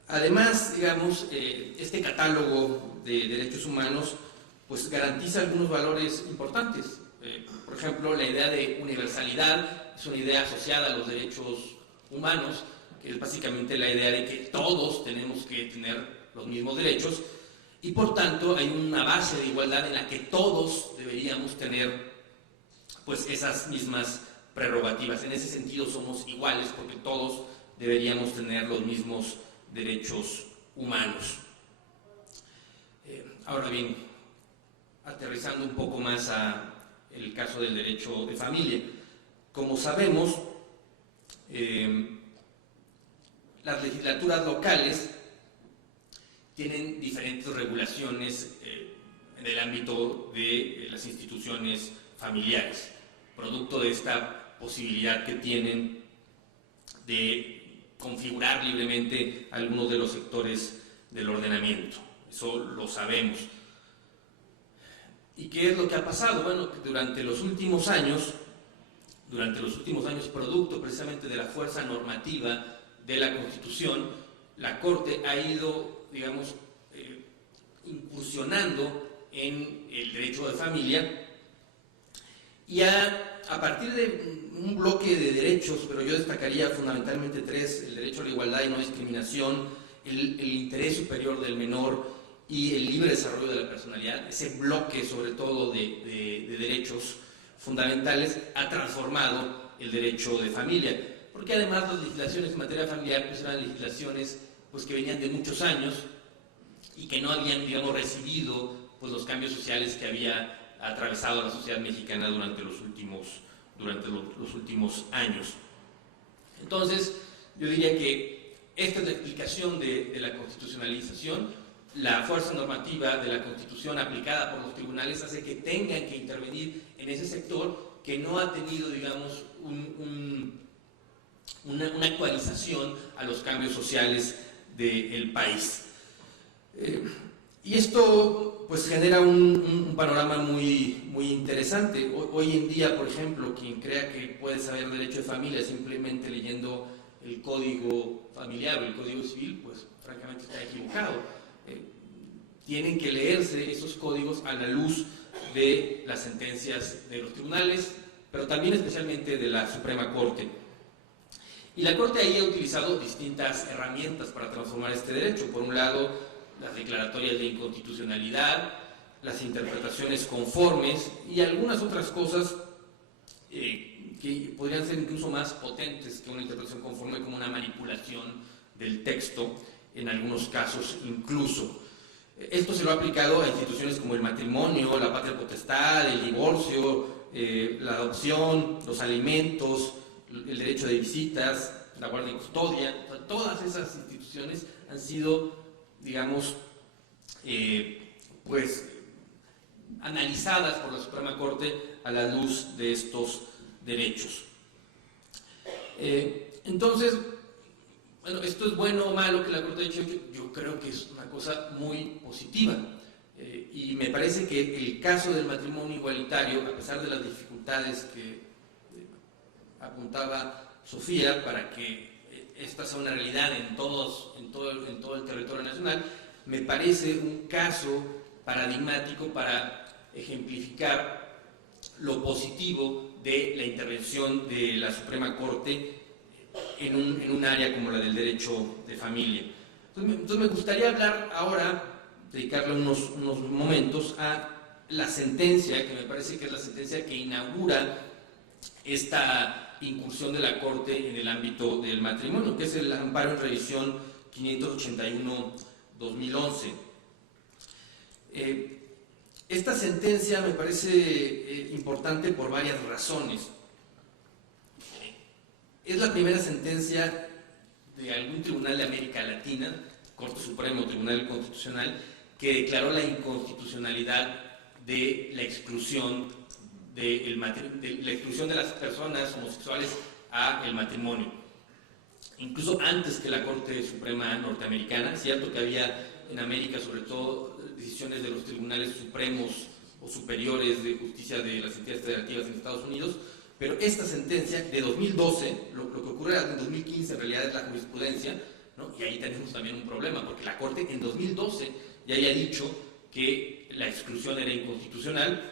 Además, digamos, este catálogo de derechos humanos pues garantiza algunos valores importantes. Por ejemplo, la idea de universalidad es una idea asociada a los derechos humanos, que es básicamente la idea de que todos tenemos que tener los mismos derechos y por tanto hay una base de igualdad en la que todos deberíamos tener pues esas mismas prerrogativas. En ese sentido somos iguales porque todos deberíamos tener los mismos derechos humanos. Ahora bien, aterrizando un poco más a el caso del derecho de familia. Como sabemos, las legislaturas locales tienen diferentes regulaciones en el ámbito de las instituciones familiares, producto de esta posibilidad que tienen de configurar libremente algunos de los sectores del ordenamiento. Eso lo sabemos. ¿Y qué es lo que ha pasado? Bueno, que durante los últimos años, producto precisamente de la fuerza normativa de la Constitución, la Corte ha ido, digamos, incursionando en el derecho de familia y a partir de un bloque de derechos, pero yo destacaría fundamentalmente tres: el derecho a la igualdad y no discriminación, el interés superior del menor y el libre desarrollo de la personalidad. Ese bloque, sobre todo, de derechos fundamentales ha transformado el derecho de familia, porque además las legislaciones en materia familiar pues eran legislaciones pues que venían de muchos años y que no habían, digamos, recibido pues los cambios sociales que había atravesado la sociedad mexicana durante los últimos años. Entonces, yo diría que esta es la explicación de la constitucionalización. La fuerza normativa de la Constitución aplicada por los tribunales hace que tengan que intervenir en ese sector que no ha tenido, digamos, una actualización a los cambios sociales del país. Y esto pues genera un panorama muy interesante. Hoy en día, por ejemplo, quien crea que puede saber derecho de familia simplemente leyendo el Código Familiar o el Código Civil, pues francamente está equivocado. Tienen que leerse esos códigos a la luz de las sentencias de los tribunales, pero también especialmente de la Suprema Corte. Y la Corte ahí ha utilizado distintas herramientas para transformar este derecho. Por un lado, las declaratorias de inconstitucionalidad, las interpretaciones conformes y algunas otras cosas que podrían ser incluso más potentes que una interpretación conforme, como una manipulación del texto, en algunos casos incluso. Esto se lo ha aplicado a instituciones como el matrimonio, la patria potestad, el divorcio, la adopción, los alimentos, el derecho de visitas, la guardia y custodia. Todas esas instituciones han sido, digamos, pues analizadas por la Suprema Corte a la luz de estos derechos. Entonces, bueno, esto es bueno o malo que la Corte ha dicho. Yo creo que es una cosa muy positiva, y me parece que el caso del matrimonio igualitario, a pesar de las dificultades que apuntaba Sofía para que esta sea una realidad en todo el territorio nacional, me parece un caso paradigmático para ejemplificar lo positivo de la intervención de la Suprema Corte en un área como la del derecho de familia. Entonces me gustaría hablar ahora, dedicarle unos momentos a la sentencia, que me parece que es la sentencia que inaugura esta incursión de la Corte en el ámbito del matrimonio, que es el amparo en revisión 581-2011. Esta sentencia me parece importante por varias razones. Es la primera sentencia de algún tribunal de América Latina, Corte Suprema o Tribunal Constitucional, que declaró la inconstitucionalidad de la exclusión de las personas homosexuales a el matrimonio. Incluso antes que la Corte Suprema norteamericana. Cierto que había en América, sobre todo, decisiones de los tribunales supremos o superiores de justicia de las entidades federativas en Estados Unidos, pero esta sentencia de 2012, lo que ocurre en 2015 en realidad es la jurisprudencia, ¿no? Y ahí tenemos también un problema, porque la Corte en 2012 ya había dicho que la exclusión era inconstitucional,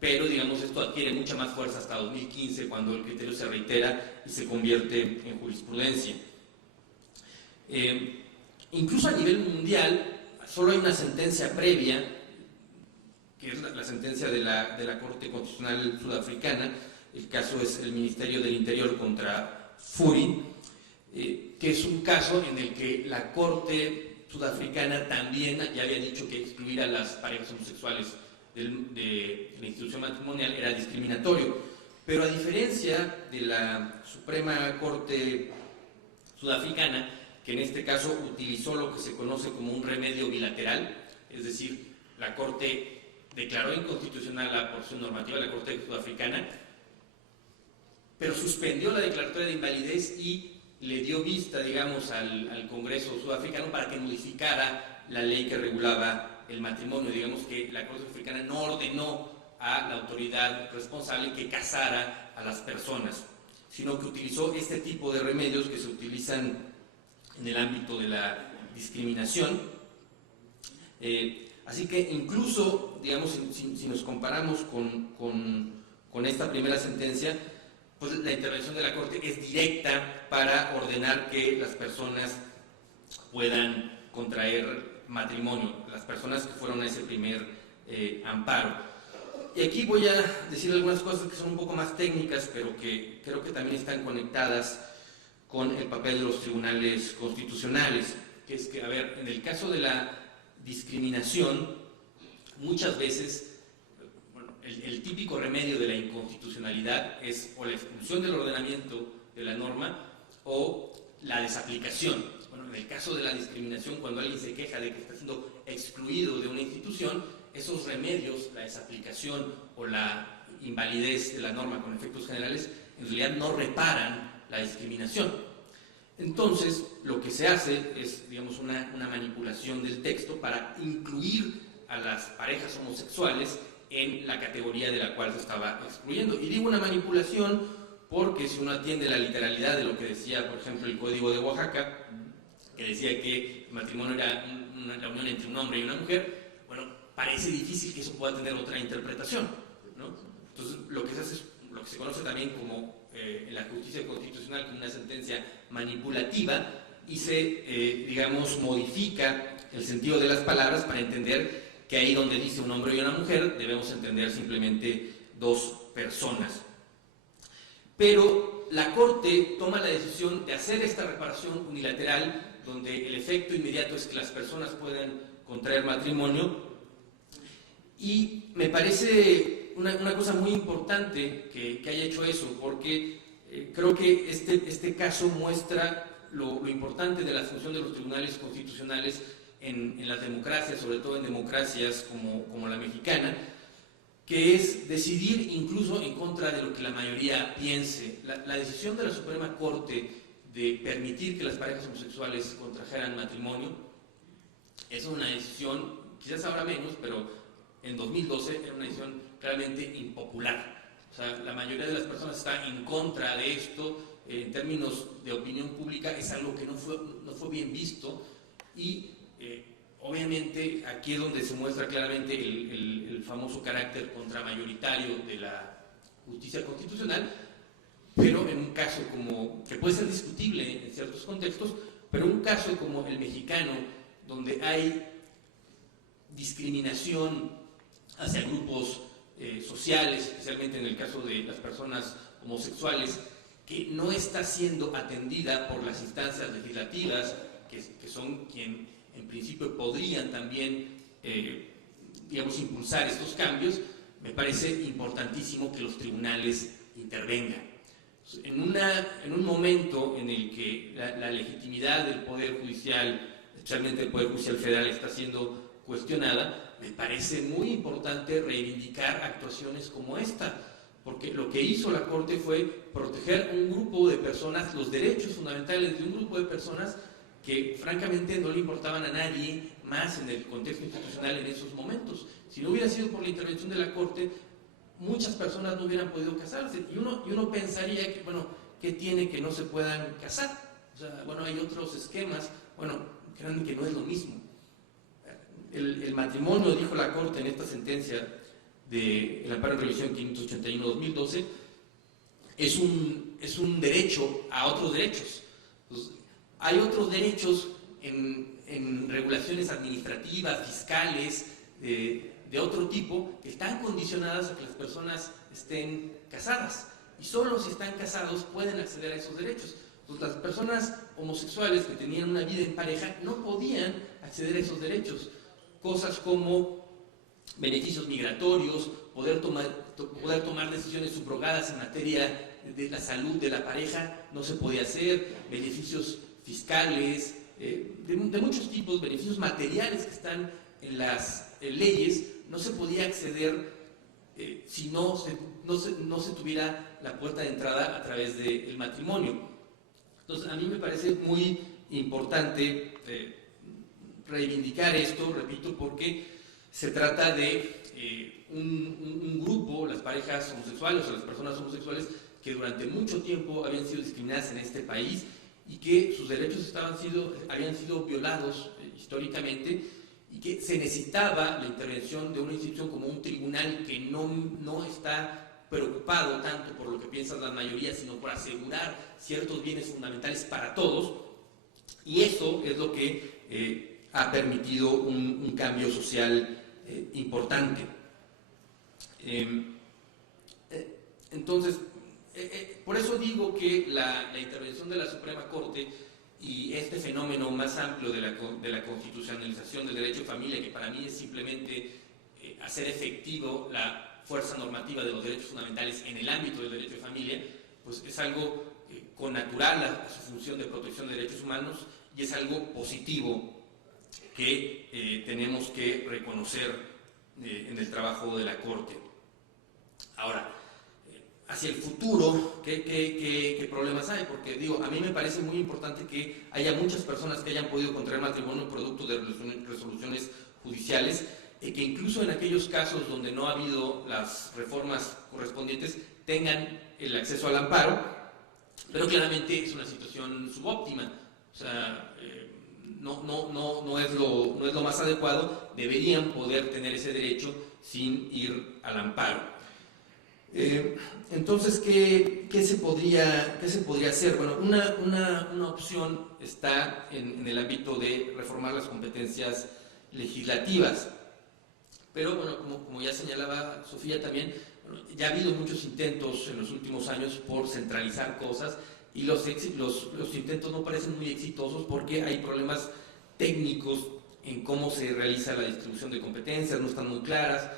pero digamos esto adquiere mucha más fuerza hasta 2015, cuando el criterio se reitera y se convierte en jurisprudencia. Incluso a nivel mundial, solo hay una sentencia previa, que es la sentencia de la Corte Constitucional Sudafricana. El caso es el Ministerio del Interior contra Furi, que es un caso en el que la Corte Sudafricana también ya había dicho que excluir a las parejas homosexuales de la institución matrimonial era discriminatorio. Pero a diferencia de la Suprema Corte Sudafricana, que en este caso utilizó lo que se conoce como un remedio bilateral, es decir, la Corte declaró inconstitucional la porción normativa de la Corte Sudafricana, pero suspendió la declaratoria de invalidez y le dio vista, digamos, al Congreso sudafricano para que modificara la ley que regulaba el matrimonio. Digamos que la Corte Sudafricana no ordenó a la autoridad responsable que casara a las personas, sino que utilizó este tipo de remedios que se utilizan en el ámbito de la discriminación. Así que incluso, digamos, si nos comparamos con esta primera sentencia, pues la intervención de la Corte es directa para ordenar que las personas puedan contraer matrimonio, las personas que fueron a ese primer amparo. Y aquí voy a decir algunas cosas que son un poco más técnicas, pero que creo que también están conectadas con el papel de los tribunales constitucionales, que es que, a ver, en el caso de la discriminación, muchas veces el típico remedio de la inconstitucionalidad es o la expulsión del ordenamiento de la norma o la desaplicación. Bueno, en el caso de la discriminación, cuando alguien se queja de que está siendo excluido de una institución, esos remedios, la desaplicación o la invalidez de la norma con efectos generales, en realidad no reparan la discriminación. Entonces, lo que se hace es, digamos, una manipulación del texto para incluir a las parejas homosexuales en la categoría de la cual se estaba excluyendo. Y digo una manipulación porque si uno atiende la literalidad de lo que decía, por ejemplo, el Código de Oaxaca, que decía que el matrimonio era la unión entre un hombre y una mujer, bueno, parece difícil que eso pueda tener otra interpretación, ¿no? Entonces, lo que se hace es lo que se conoce también como en la justicia constitucional como una sentencia manipulativa y se, digamos, modifica el sentido de las palabras para entender que ahí donde dice un hombre y una mujer debemos entender simplemente dos personas. Pero la Corte toma la decisión de hacer esta reparación unilateral, donde el efecto inmediato es que las personas puedan contraer matrimonio, y me parece una cosa muy importante que haya hecho eso, porque creo que este caso muestra lo importante de la función de los tribunales constitucionales en las democracias, sobre todo en democracias como la mexicana, que es decidir incluso en contra de lo que la mayoría piense. La decisión de la Suprema Corte de permitir que las parejas homosexuales contrajeran matrimonio es una decisión, quizás ahora menos, pero en 2012 era una decisión realmente impopular. O sea, la mayoría de las personas está en contra de esto. En términos de opinión pública es algo que no fue bien visto, y obviamente aquí es donde se muestra claramente el famoso carácter contramayoritario de la justicia constitucional, pero en un caso como, que puede ser discutible en ciertos contextos, pero un caso como el mexicano, donde hay discriminación hacia grupos sociales, especialmente en el caso de las personas homosexuales, que no está siendo atendida por las instancias legislativas, que son quien en principio podrían también, digamos, impulsar estos cambios. Me parece importantísimo que los tribunales intervengan. En un momento en el que la legitimidad del Poder Judicial, especialmente el Poder Judicial Federal, está siendo cuestionada, me parece muy importante reivindicar actuaciones como esta, porque lo que hizo la Corte fue proteger un grupo de personas, los derechos fundamentales de un grupo de personas que francamente no le importaban a nadie más en el contexto institucional en esos momentos. Si no hubiera sido por la intervención de la Corte, muchas personas no hubieran podido casarse, y uno pensaría que, bueno, ¿qué tiene que no se puedan casar? O sea, bueno, hay otros esquemas. Bueno, créanme que no es lo mismo. El matrimonio, dijo la Corte en esta sentencia del amparo en revisión 581-2012, es un derecho a otros derechos. Entonces, hay otros derechos en regulaciones administrativas, fiscales, de otro tipo, que están condicionadas a que las personas estén casadas, y solo si están casados pueden acceder a esos derechos. Entonces, las personas homosexuales que tenían una vida en pareja no podían acceder a esos derechos. Cosas como beneficios migratorios, poder tomar decisiones subrogadas en materia de la salud de la pareja, no se podía hacer, beneficios fiscales, de muchos tipos, beneficios materiales que están en las leyes, no se podía acceder si no se tuviera la puerta de entrada a través del matrimonio. Entonces, a mí me parece muy importante reivindicar esto, repito, porque se trata de un grupo, las parejas homosexuales o las personas homosexuales, que durante mucho tiempo habían sido discriminadas en este país y que sus derechos habían sido violados históricamente, y que se necesitaba la intervención de una institución como un tribunal que no está preocupado tanto por lo que piensan las mayorías, sino por asegurar ciertos bienes fundamentales para todos, y eso es lo que ha permitido un cambio social importante. Entonces, por eso digo que la intervención de la Suprema Corte y este fenómeno más amplio de la constitucionalización del derecho de familia, que para mí es simplemente hacer efectivo la fuerza normativa de los derechos fundamentales en el ámbito del derecho de familia, pues es algo connatural a su función de protección de derechos humanos, y es algo positivo que tenemos que reconocer en el trabajo de la Corte. Ahora, hacia el futuro, ¿qué problemas hay? Porque digo, a mí me parece muy importante que haya muchas personas que hayan podido contraer matrimonio producto de resoluciones judiciales, que incluso en aquellos casos donde no ha habido las reformas correspondientes tengan el acceso al amparo, pero claramente es una situación subóptima. O sea, no es lo más adecuado. Deberían poder tener ese derecho sin ir al amparo. Entonces, ¿qué se podría hacer? Bueno, una opción está en el ámbito de reformar las competencias legislativas. Pero bueno, como ya señalaba Sofía también, bueno, ya ha habido muchos intentos en los últimos años por centralizar cosas y los intentos no parecen muy exitosos porque hay problemas técnicos en cómo se realiza la distribución de competencias, no están muy claras.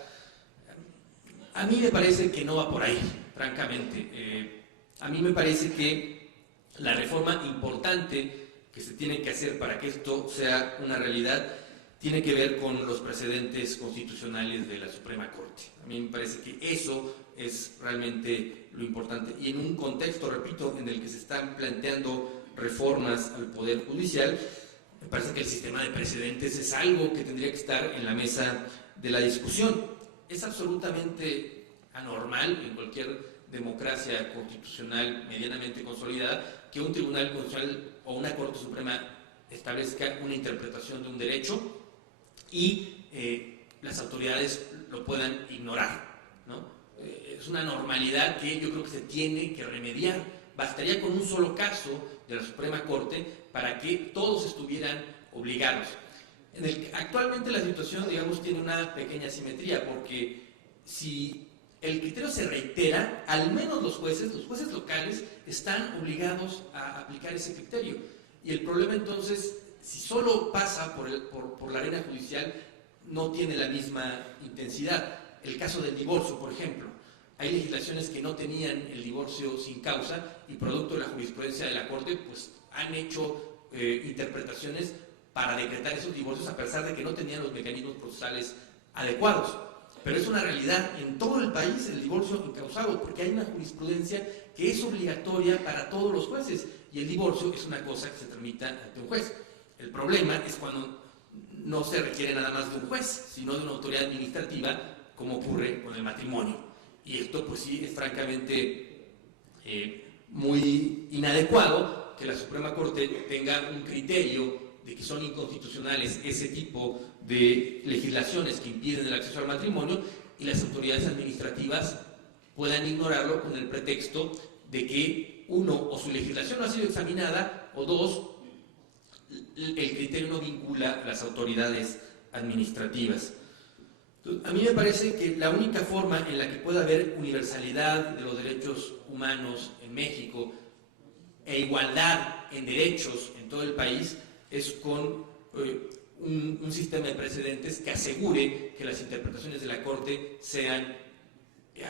A mí me parece que no va por ahí, francamente. A mí me parece que la reforma importante que se tiene que hacer para que esto sea una realidad tiene que ver con los precedentes constitucionales de la Suprema Corte. A mí me parece que eso es realmente lo importante. Y en un contexto, repito, en el que se están planteando reformas al Poder Judicial, me parece que el sistema de precedentes es algo que tendría que estar en la mesa de la discusión. Es absolutamente anormal en cualquier democracia constitucional medianamente consolidada que un tribunal constitucional o una Corte Suprema establezca una interpretación de un derecho y las autoridades lo puedan ignorar, ¿no? Es una normalidad que yo creo que se tiene que remediar. Bastaría con un solo caso de la Suprema Corte para que todos estuvieran obligados. Actualmente la situación, digamos, tiene una pequeña asimetría, porque si el criterio se reitera, al menos los jueces locales están obligados a aplicar ese criterio. Y el problema entonces, si solo pasa por la arena judicial, no tiene la misma intensidad. El caso del divorcio, por ejemplo. Hay legislaciones que no tenían el divorcio sin causa y producto de la jurisprudencia de la Corte, pues han hecho interpretaciones para decretar esos divorcios a pesar de que no tenían los mecanismos procesales adecuados. Pero es una realidad en todo el país el divorcio incausado, porque hay una jurisprudencia que es obligatoria para todos los jueces y el divorcio es una cosa que se tramita ante un juez. El problema es cuando no se requiere nada más de un juez, sino de una autoridad administrativa, como ocurre con el matrimonio. Y esto pues sí es francamente muy inadecuado que la Suprema Corte tenga un criterio de que son inconstitucionales ese tipo de legislaciones que impiden el acceso al matrimonio y las autoridades administrativas puedan ignorarlo con el pretexto de que uno, o su legislación no ha sido examinada, o dos, el criterio no vincula a las autoridades administrativas. Entonces, a mí me parece que la única forma en la que pueda haber universalidad de los derechos humanos en México e igualdad en derechos en todo el país es con un sistema de precedentes que asegure que las interpretaciones de la Corte sean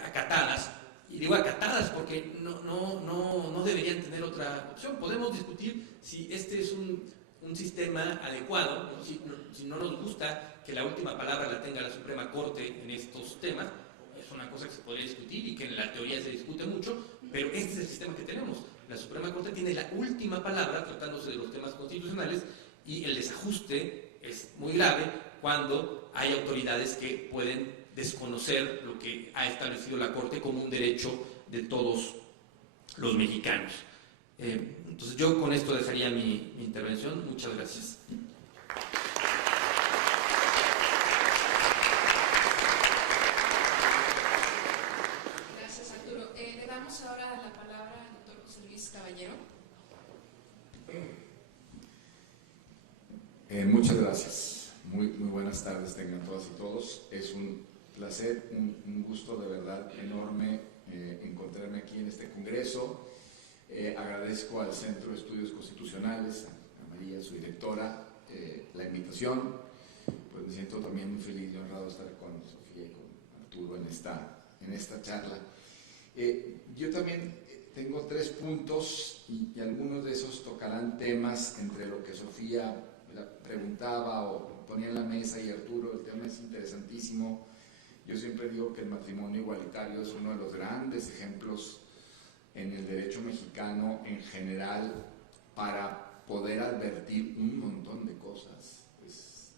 acatadas. Y digo acatadas porque no deberían tener otra opción. Podemos discutir si este es un sistema adecuado, ¿no? Si no nos gusta que la última palabra la tenga la Suprema Corte en estos temas, es una cosa que se podría discutir y que en la teoría se discute mucho, pero este es el sistema que tenemos. La Suprema Corte tiene la última palabra tratándose de los temas constitucionales y el desajuste es muy grave cuando hay autoridades que pueden desconocer lo que ha establecido la Corte como un derecho de todos los mexicanos. Entonces yo con esto dejaría mi intervención. Muchas gracias. Gracias, Arturo. Le damos ahora la palabra al doctor José Luis Caballero. Muchas gracias. Muy buenas tardes tengan todas y todos. Es un placer, un gusto de verdad enorme encontrarme aquí en este congreso. Agradezco al Centro de Estudios Constitucionales, a María, su directora, la invitación. Pues me siento también muy feliz y honrado de estar con Sofía y con Arturo en esta charla. Yo también tengo 3 puntos y algunos de esos tocarán temas entre lo que Sofía preguntaba o ponía en la mesa y Arturo. El tema es interesantísimo. Yo siempre digo que el matrimonio igualitario es uno de los grandes ejemplos en el derecho mexicano en general para poder advertir un montón de cosas. Pues,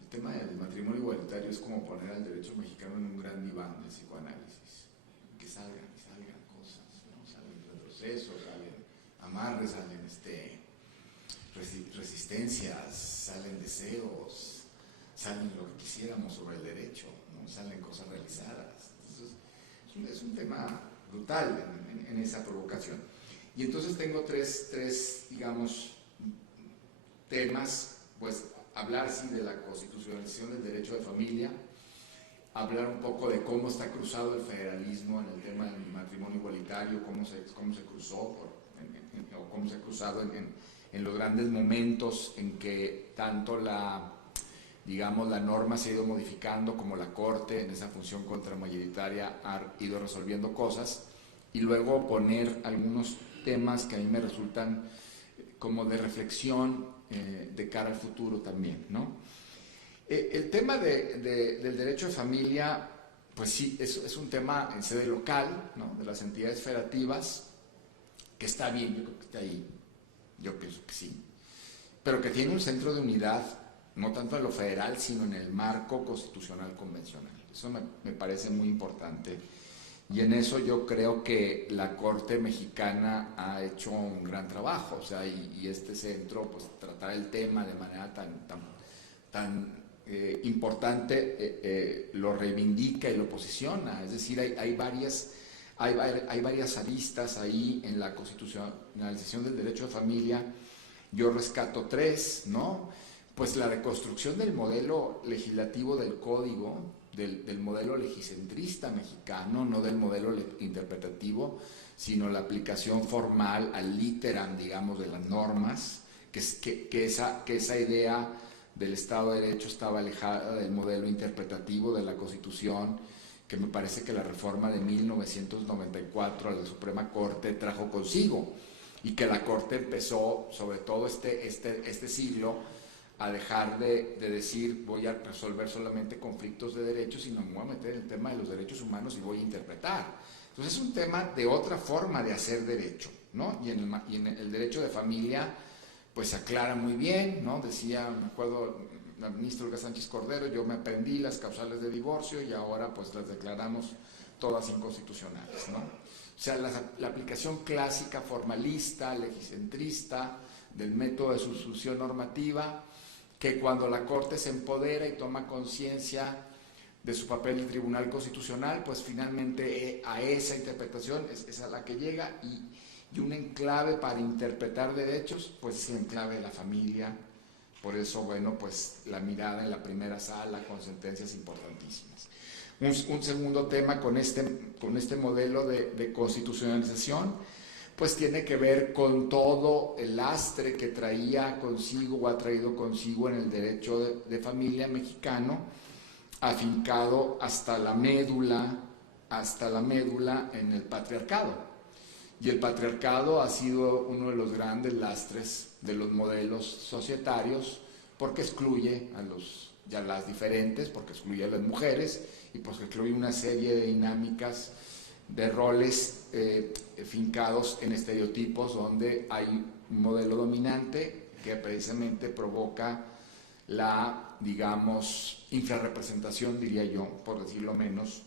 el tema del matrimonio igualitario es como poner al derecho mexicano en un gran diván de psicoanálisis, que salgan cosas, ¿no? Salen retrocesos, salen amarres, salen resistencias, salen deseos, salen lo que quisiéramos sobre el derecho, ¿no? Salen cosas realizadas. Entonces, Es un tema brutal en esa provocación. Y entonces tengo tres digamos, temas, pues hablar sí de la constitucionalización del derecho de familia, hablar un poco de cómo está cruzado el federalismo en el tema del matrimonio igualitario, cómo se cruzó, o cómo se ha cruzado en los grandes momentos en que tanto la norma se ha ido modificando, como la Corte en esa función contramayoritaria ha ido resolviendo cosas, y luego poner algunos temas que a mí me resultan como de reflexión de cara al futuro también, ¿no? El tema del derecho de familia, pues sí, es un tema en sede local, ¿no? De las entidades federativas, que está bien, yo creo que está ahí, yo pienso que sí, pero que tiene un centro de unidad, no tanto en lo federal, sino en el marco constitucional convencional. Eso me parece muy importante, y en eso yo creo que la Corte mexicana ha hecho un gran trabajo, o sea, y este centro, pues tratar el tema de manera tan importante, lo reivindica y lo posiciona. Es decir, hay varias aristas ahí en la constitucionalización del derecho de familia. Yo rescato tres, ¿no? Pues la reconstrucción del modelo legislativo del código, del modelo legicentrista mexicano, no del modelo interpretativo, sino la aplicación formal al literam, digamos, de las normas, que esa idea del Estado de Derecho estaba alejada del modelo interpretativo de la Constitución, que me parece que la reforma de 1994 a la Suprema Corte trajo consigo, y que la Corte empezó, sobre todo este siglo, a dejar de decir voy a resolver solamente conflictos de derechos, sino me voy a meter en el tema de los derechos humanos y voy a interpretar. Entonces es un tema de otra forma de hacer derecho, ¿no? Y en el derecho de familia, pues se aclara muy bien, ¿no? Decía, me acuerdo, la ministra Olga Sánchez Cordero, yo me aprendí las causales de divorcio y ahora pues las declaramos todas inconstitucionales, ¿no? O sea, la aplicación clásica, formalista, legicentrista, del método de sustitución normativa, que cuando la Corte se empodera y toma conciencia de su papel en Tribunal Constitucional, pues finalmente a esa interpretación es a la que llega, y un enclave para interpretar derechos, pues es el enclave de la familia. Por eso, bueno, pues la mirada en la primera sala con sentencias importantísimas. Un segundo tema con este modelo de constitucionalización, pues tiene que ver con todo el lastre que traía consigo o ha traído consigo en el derecho de familia mexicano, afincado hasta la médula en el patriarcado. Y el patriarcado ha sido uno de los grandes lastres de los modelos societarios, porque excluye a las diferentes, porque excluye a las mujeres, y porque excluye una serie de dinámicas de roles fincados en estereotipos, donde hay un modelo dominante que precisamente provoca la, digamos, infrarrepresentación, diría yo, por decirlo menos,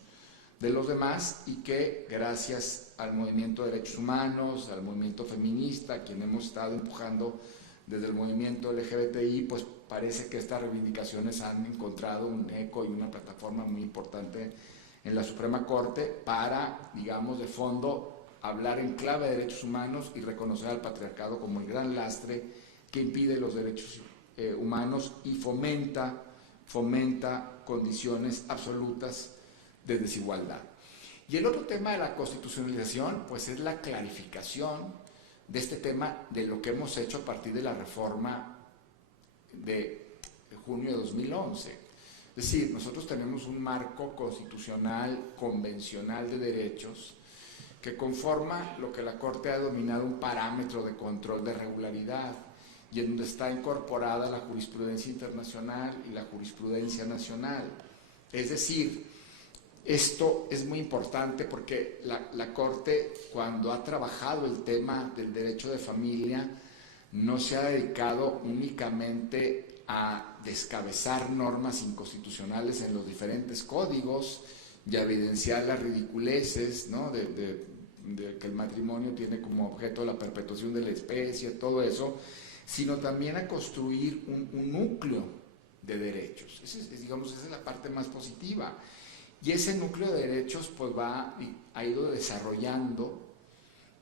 de los demás, y que gracias al movimiento de derechos humanos, al movimiento feminista, a quien hemos estado empujando desde el movimiento LGBTI, pues parece que estas reivindicaciones han encontrado un eco y una plataforma muy importante en la Suprema Corte para, digamos, de fondo, hablar en clave de derechos humanos y reconocer al patriarcado como el gran lastre que impide los derechos humanos y fomenta condiciones absolutas de desigualdad. Y el otro tema de la constitucionalización, pues es la clarificación de este tema de lo que hemos hecho a partir de la reforma de junio de 2011. Es decir, nosotros tenemos un marco constitucional convencional de derechos que conforma lo que la Corte ha denominado un parámetro de control de regularidad, y en donde está incorporada la jurisprudencia internacional y la jurisprudencia nacional. Es decir, esto es muy importante porque la Corte, cuando ha trabajado el tema del derecho de familia, no se ha dedicado únicamente a descabezar normas inconstitucionales en los diferentes códigos y a evidenciar las ridiculeces, ¿no? de que el matrimonio tiene como objeto la perpetuación de la especie, todo eso, sino también a construir un núcleo de derechos. Esa es la parte más positiva. Y ese núcleo de derechos pues ha ido desarrollando,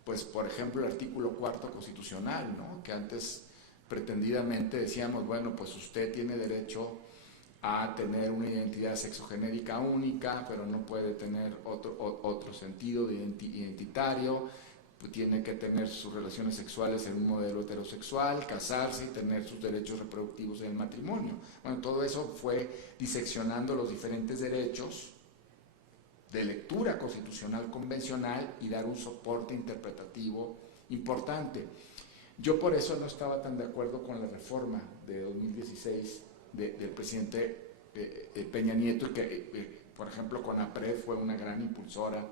pues por ejemplo el artículo 4 constitucional, ¿no? Que antes pretendidamente decíamos, bueno, pues usted tiene derecho a tener una identidad sexogenérica única, pero no puede tener otro sentido identitario, pues tiene que tener sus relaciones sexuales en un modelo heterosexual, casarse y tener sus derechos reproductivos en el matrimonio. Bueno, todo eso fue diseccionando los diferentes derechos de lectura constitucional convencional y dar un soporte interpretativo importante. Yo por eso no estaba tan de acuerdo con la reforma de 2016 del presidente Peña Nieto, y que, por ejemplo, CONAPRED fue una gran impulsora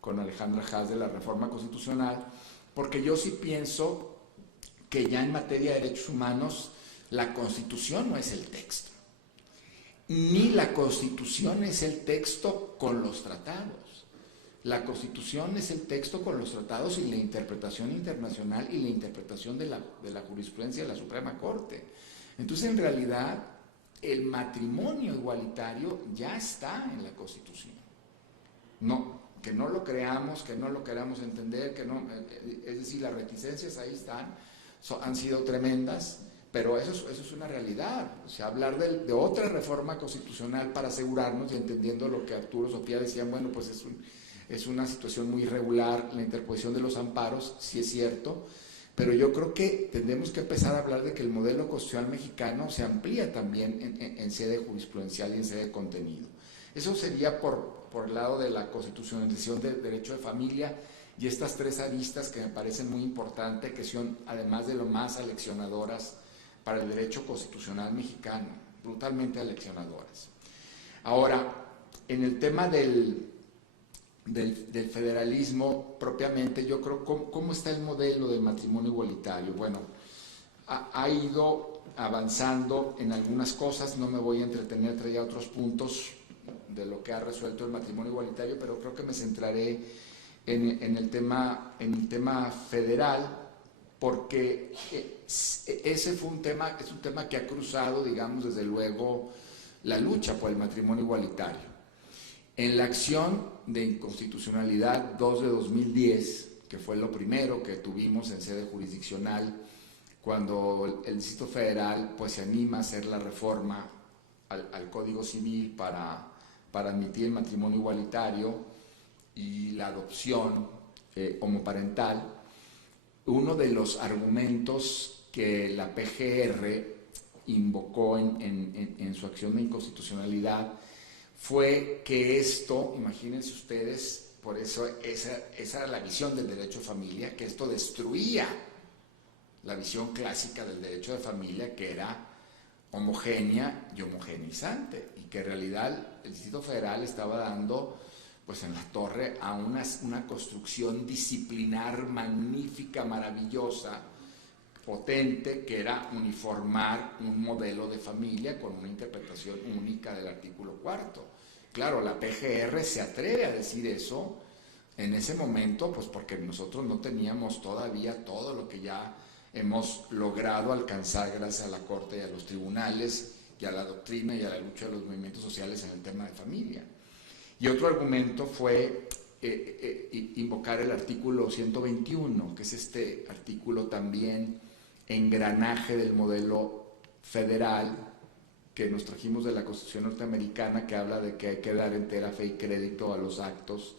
con Alejandra Haas de la reforma constitucional, porque yo sí pienso que ya en materia de derechos humanos la Constitución no es el texto, ni la Constitución es el texto con los tratados. La Constitución es el texto con los tratados y la interpretación internacional y la interpretación de la jurisprudencia de la Suprema Corte. Entonces, en realidad, el matrimonio igualitario ya está en la Constitución. No, que no lo creamos, que no lo queramos entender, que no, es decir, las reticencias ahí están, han sido tremendas, pero eso es una realidad. O sea, hablar de otra reforma constitucional para asegurarnos, y entendiendo lo que Arturo, Sofía decían, bueno, pues es una situación muy irregular la interposición de los amparos, sí es cierto, pero yo creo que tendremos que empezar a hablar de que el modelo constitucional mexicano se amplía también en sede jurisprudencial y en sede de contenido. Eso sería por el lado de la constitucionalización del derecho de familia y estas tres aristas que me parecen muy importantes, que son además de lo más aleccionadoras para el derecho constitucional mexicano, brutalmente aleccionadoras. Ahora, en el tema del federalismo propiamente, yo creo, ¿cómo está el modelo del matrimonio igualitario? Bueno, ha ido avanzando en algunas cosas, no me voy a entretener, traía otros puntos de lo que ha resuelto el matrimonio igualitario, pero creo que me centraré en el tema federal, porque ese fue es un tema que ha cruzado, digamos, desde luego, la lucha por el matrimonio igualitario. En la acción de inconstitucionalidad 2 de 2010, que fue lo primero que tuvimos en sede jurisdiccional, cuando el Distrito Federal pues se anima a hacer la reforma al Código Civil para admitir el matrimonio igualitario y la adopción homoparental, uno de los argumentos que la PGR invocó en su acción de inconstitucionalidad fue que esto, imagínense ustedes, por eso esa era la visión del derecho de familia, que esto destruía la visión clásica del derecho de familia, que era homogénea y homogeneizante, y que en realidad el Distrito Federal estaba dando pues en la torre a una construcción disciplinar magnífica, maravillosa, potente, que era uniformar un modelo de familia con una interpretación única del artículo 4. Claro, la PGR se atreve a decir eso en ese momento, pues porque nosotros no teníamos todavía todo lo que ya hemos logrado alcanzar gracias a la Corte y a los tribunales y a la doctrina y a la lucha de los movimientos sociales en el tema de familia. Y otro argumento fue invocar el artículo 121, que es este artículo también engranaje del modelo federal que nos trajimos de la Constitución norteamericana, que habla de que hay que dar entera fe y crédito a los actos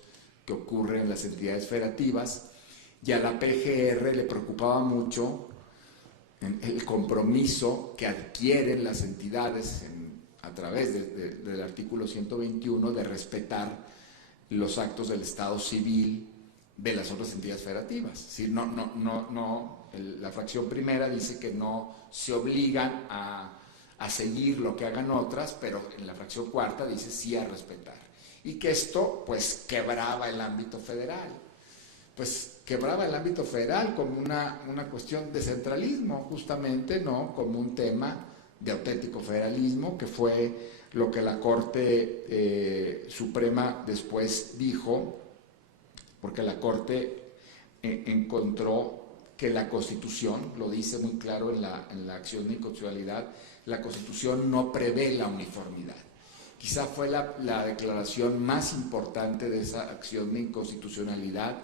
que ocurren en las entidades federativas, y a la PGR le preocupaba mucho el compromiso que adquieren las entidades a través del artículo 121 de respetar los actos del Estado civil de las otras entidades federativas. Es decir, la fracción primera dice que no se obligan a seguir lo que hagan otras, pero en la fracción cuarta dice sí a respetar. Y que esto pues quebraba el ámbito federal. Pues quebraba el ámbito federal como una cuestión de centralismo, justamente, ¿no? Como un tema de auténtico federalismo, que fue lo que la Corte Suprema después dijo, porque la Corte encontró que la Constitución, lo dice muy claro en la acción de inconstitucionalidad, la Constitución no prevé la uniformidad. quizá fue la declaración más importante de esa acción de inconstitucionalidad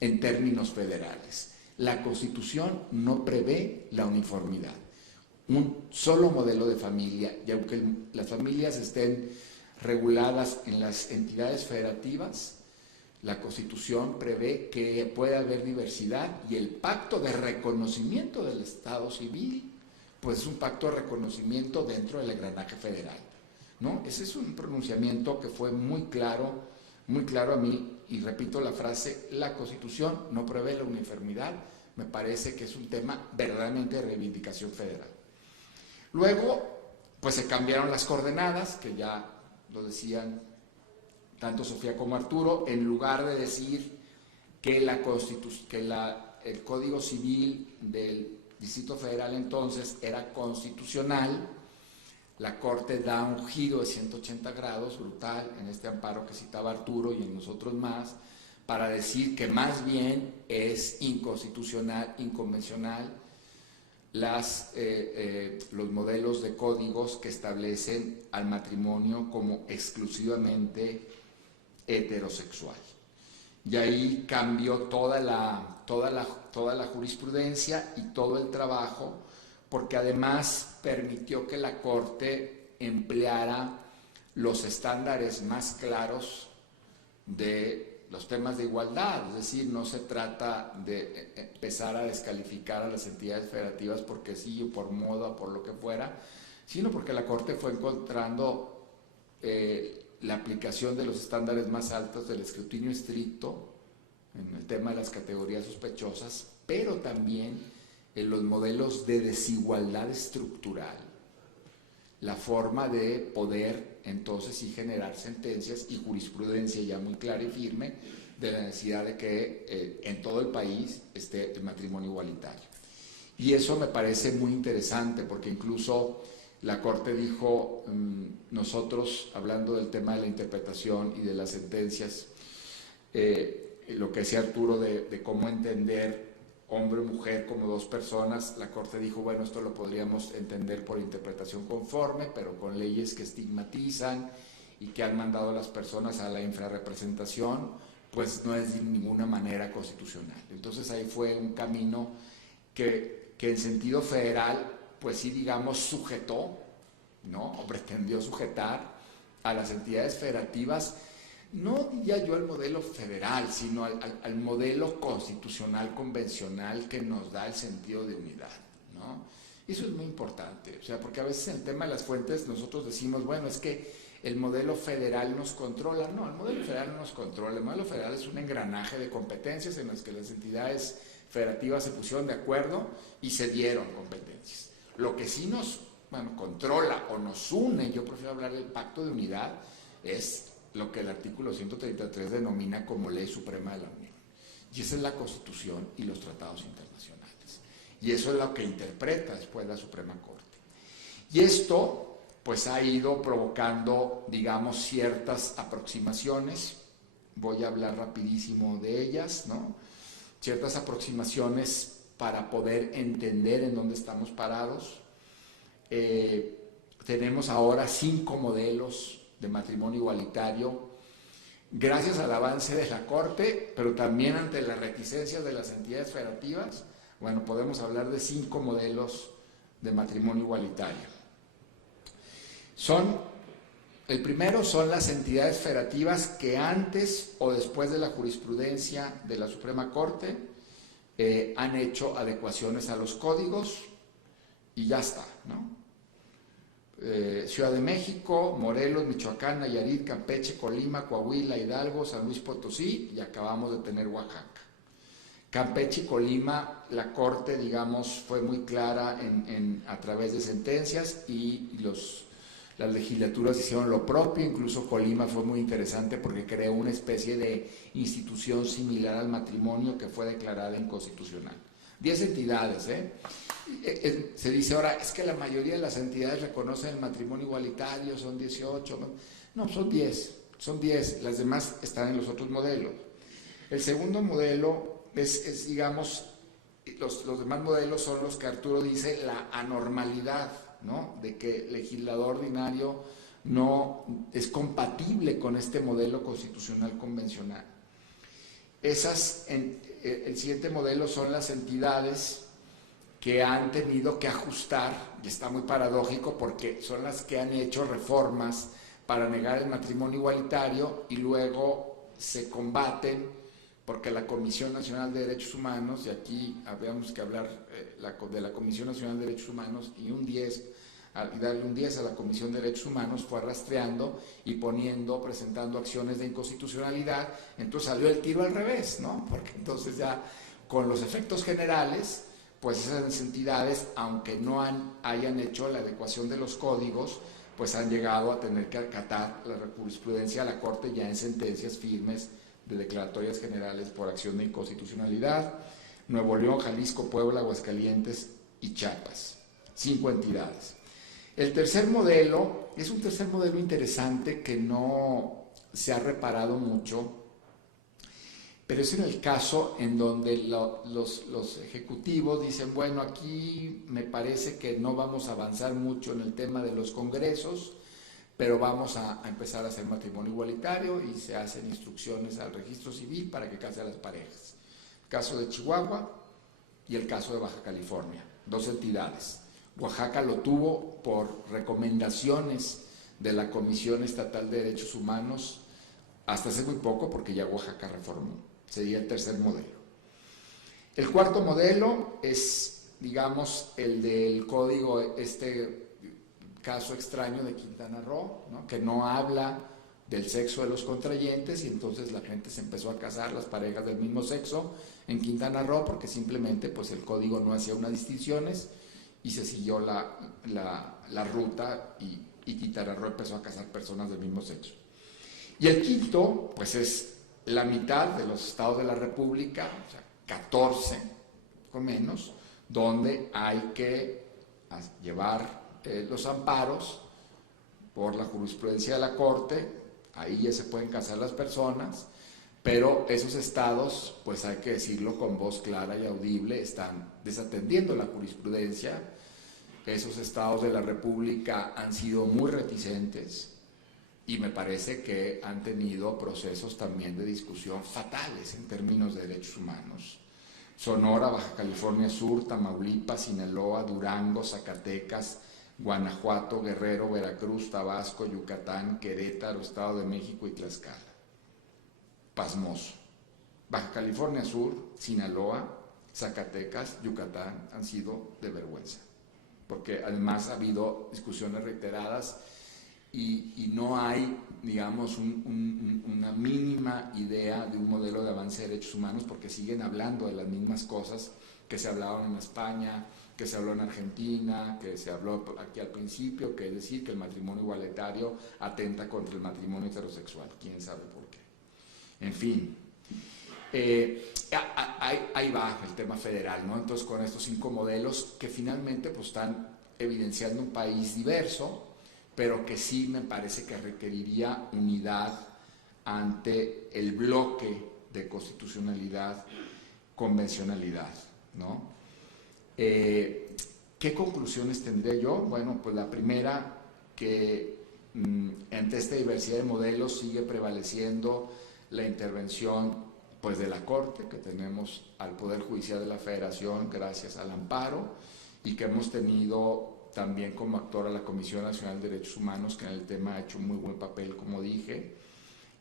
en términos federales. La Constitución no prevé la uniformidad, un solo modelo de familia, y aunque las familias estén reguladas en las entidades federativas, la Constitución prevé que puede haber diversidad, y el pacto de reconocimiento del Estado civil, pues es un pacto de reconocimiento dentro del engranaje federal, ¿no? Ese es un pronunciamiento que fue muy claro a mí, y repito la frase: la Constitución no prevé la uniformidad. Me parece que es un tema verdaderamente de reivindicación federal. Luego, pues se cambiaron las coordenadas, que ya lo decían tanto Sofía como Arturo. En lugar de decir que el Código Civil del Distrito Federal entonces era constitucional, la Corte da un giro de 180 grados brutal en este amparo que citaba Arturo y en nosotros más, para decir que más bien es inconstitucional, inconvencional, los modelos de códigos que establecen al matrimonio como exclusivamente heterosexual. Y ahí cambió toda la jurisprudencia y todo el trabajo, porque además permitió que la Corte empleara los estándares más claros de los temas de igualdad. Es decir, no se trata de empezar a descalificar a las entidades federativas porque sí, o por moda, o por lo que fuera, sino porque la Corte fue encontrando la aplicación de los estándares más altos del escrutinio estricto en el tema de las categorías sospechosas, pero también en los modelos de desigualdad estructural, la forma de poder entonces sí generar sentencias y jurisprudencia ya muy clara y firme de la necesidad de que en todo el país esté el matrimonio igualitario. Y eso me parece muy interesante, porque incluso la Corte dijo, nosotros, hablando del tema de la interpretación y de las sentencias, lo que decía Arturo de cómo entender hombre o mujer como dos personas, la Corte dijo, bueno, esto lo podríamos entender por interpretación conforme, pero con leyes que estigmatizan y que han mandado a las personas a la infrarrepresentación, pues no es de ninguna manera constitucional. Entonces ahí fue un camino que en sentido federal, pues sí, digamos, sujetó, ¿no? O pretendió sujetar a las entidades federativas, no diría yo al modelo federal, sino al modelo constitucional convencional que nos da el sentido de unidad, ¿no? Eso es muy importante, o sea, porque a veces en el tema de las fuentes nosotros decimos, bueno, es que el modelo federal nos controla. No, el modelo federal no nos controla. El modelo federal es un engranaje de competencias en las que las entidades federativas se pusieron de acuerdo y se dieron competencias. Lo que sí nos controla o nos une, yo prefiero hablar del pacto de unidad, es lo que el artículo 133 denomina como ley suprema de la Unión. Y esa es la Constitución y los tratados internacionales. Y eso es lo que interpreta después la Suprema Corte. Y esto pues ha ido provocando, digamos, ciertas aproximaciones. Voy a hablar rapidísimo de ellas, ¿no? Ciertas aproximaciones para poder entender en dónde estamos parados. Tenemos ahora 5 modelos de matrimonio igualitario, gracias al avance de la Corte, pero también ante las reticencias de las entidades federativas. Bueno, podemos hablar de 5 modelos de matrimonio igualitario. El primero son las entidades federativas que antes o después de la jurisprudencia de la Suprema Corte han hecho adecuaciones a los códigos y ya está, ¿no? Ciudad de México, Morelos, Michoacán, Nayarit, Campeche, Colima, Coahuila, Hidalgo, San Luis Potosí, y acabamos de tener Oaxaca. Campeche y Colima, la Corte, digamos, fue muy clara a través de sentencias, y las legislaturas hicieron lo propio. Incluso Colima fue muy interesante porque creó una especie de institución similar al matrimonio que fue declarada inconstitucional. 10 entidades, se dice ahora, es que la mayoría de las entidades reconocen el matrimonio igualitario, son 18, no, son 10, las demás están en los otros modelos. El segundo modelo es digamos, los demás modelos son los que Arturo dice la anormalidad, ¿no? De que el legislador ordinario no es compatible con este modelo constitucional convencional. El siguiente modelo son las entidades que han tenido que ajustar, y está muy paradójico porque son las que han hecho reformas para negar el matrimonio igualitario y luego se combaten porque la Comisión Nacional de Derechos Humanos, y aquí habríamos que hablar de la Comisión Nacional de Derechos Humanos, y darle un 10 a la Comisión de Derechos Humanos, fue rastreando y presentando acciones de inconstitucionalidad. Entonces salió el tiro al revés, ¿no? Porque entonces ya con los efectos generales, pues esas entidades, aunque no hayan hecho la adecuación de los códigos, pues han llegado a tener que acatar la jurisprudencia de la Corte ya en sentencias firmes de declaratorias generales por acción de inconstitucionalidad. Nuevo León, Jalisco, Puebla, Aguascalientes y Chiapas. 5 entidades. El tercer modelo es un tercer modelo interesante que no se ha reparado mucho, pero es en el caso en donde los ejecutivos dicen, bueno, aquí me parece que no vamos a avanzar mucho en el tema de los congresos, pero vamos a empezar a hacer matrimonio igualitario y se hacen instrucciones al registro civil para que case a las parejas. El caso de Chihuahua y el caso de Baja California, 2 entidades. Oaxaca lo tuvo por recomendaciones de la Comisión Estatal de Derechos Humanos hasta hace muy poco, porque ya Oaxaca reformó. Sería el tercer modelo. El cuarto modelo es, digamos, el del código, caso extraño de Quintana Roo, ¿no? Que no habla del sexo de los contrayentes, y entonces la gente se empezó a casar, las parejas del mismo sexo en Quintana Roo, porque simplemente pues el código no hacía unas distinciones y se siguió la ruta y Quintana Roo empezó a casar personas del mismo sexo. Y el quinto, pues es la mitad de los estados de la República, o sea, 14 con menos, donde hay que llevar los amparos por la jurisprudencia de la Corte. Ahí ya se pueden casar las personas, pero esos estados, pues hay que decirlo con voz clara y audible, están desatendiendo la jurisprudencia. Esos estados de la República han sido muy reticentes y me parece que han tenido procesos también de discusión fatales en términos de derechos humanos. Sonora, Baja California Sur, Tamaulipas, Sinaloa, Durango, Zacatecas, Guanajuato, Guerrero, Veracruz, Tabasco, Yucatán, Querétaro, Estado de México y Tlaxcala. Pasmoso. Baja California Sur, Sinaloa, Zacatecas, Yucatán han sido de vergüenza, porque además ha habido discusiones reiteradas y no hay, digamos, una mínima idea de un modelo de avance de derechos humanos, porque siguen hablando de las mismas cosas que se hablaban en España, que se habló en Argentina, que se habló aquí al principio, que es decir, que el matrimonio igualitario atenta contra el matrimonio heterosexual. ¿Quién sabe por qué? En fin, ahí va el tema federal, ¿no? Entonces, con estos 5 modelos que finalmente pues, están evidenciando un país diverso, pero que sí me parece que requeriría unidad ante el bloque de constitucionalidad, convencionalidad, ¿no? ¿Qué conclusiones tendré yo? Bueno, pues la primera, que ante esta diversidad de modelos sigue prevaleciendo la intervención pues de la Corte, que tenemos al Poder Judicial de la Federación gracias al amparo, y que hemos tenido también como actor a la Comisión Nacional de Derechos Humanos, que en el tema ha hecho un muy buen papel, como dije,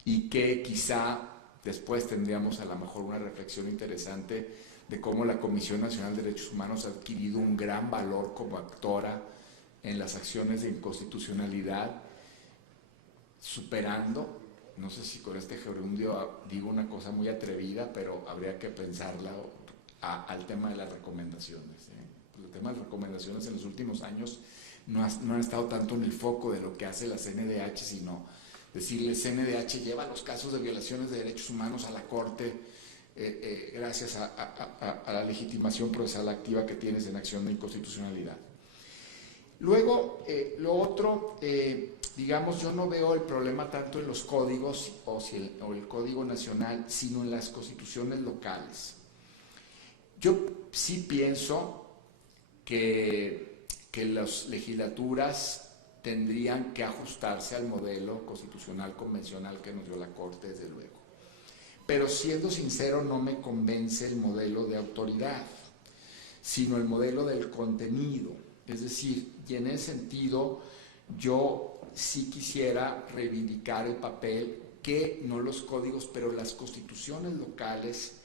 y que quizá después tendríamos a lo mejor una reflexión interesante de cómo la Comisión Nacional de Derechos Humanos ha adquirido un gran valor como actora en las acciones de inconstitucionalidad, superando, no sé si con este gerundio digo una cosa muy atrevida, pero habría que pensarla al tema de las recomendaciones, ¿eh? El tema de las recomendaciones en los últimos años no han estado tanto en el foco de lo que hace la CNDH, sino decirle, CNDH lleva los casos de violaciones de derechos humanos a la Corte gracias a la legitimación procesal activa que tienes en acción de inconstitucionalidad. Luego, lo otro, digamos, yo no veo el problema tanto en los códigos o el Código Nacional, sino en las constituciones locales. Yo sí pienso que las legislaturas tendrían que ajustarse al modelo constitucional convencional que nos dio la Corte, desde luego. Pero siendo sincero, no me convence el modelo de autoridad, sino el modelo del contenido. Es decir, y en ese sentido, yo sí quisiera reivindicar el papel que no los códigos, pero las constituciones locales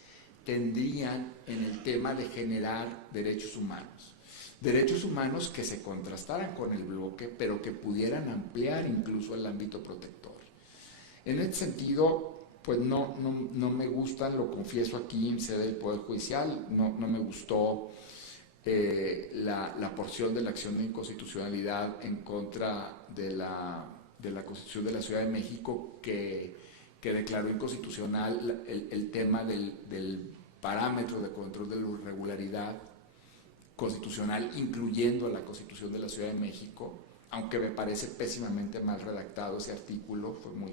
tendrían en el tema de generar derechos humanos. Derechos humanos que se contrastaran con el bloque, pero que pudieran ampliar incluso el ámbito protector. En ese sentido, pues no me gustan, lo confieso aquí en sede del Poder Judicial, no me gustó la porción de la acción de inconstitucionalidad en contra de la Constitución de la Ciudad de México que declaró inconstitucional el tema del parámetro de control de la irregularidad constitucional, incluyendo la Constitución de la Ciudad de México, aunque me parece pésimamente mal redactado ese artículo, fue muy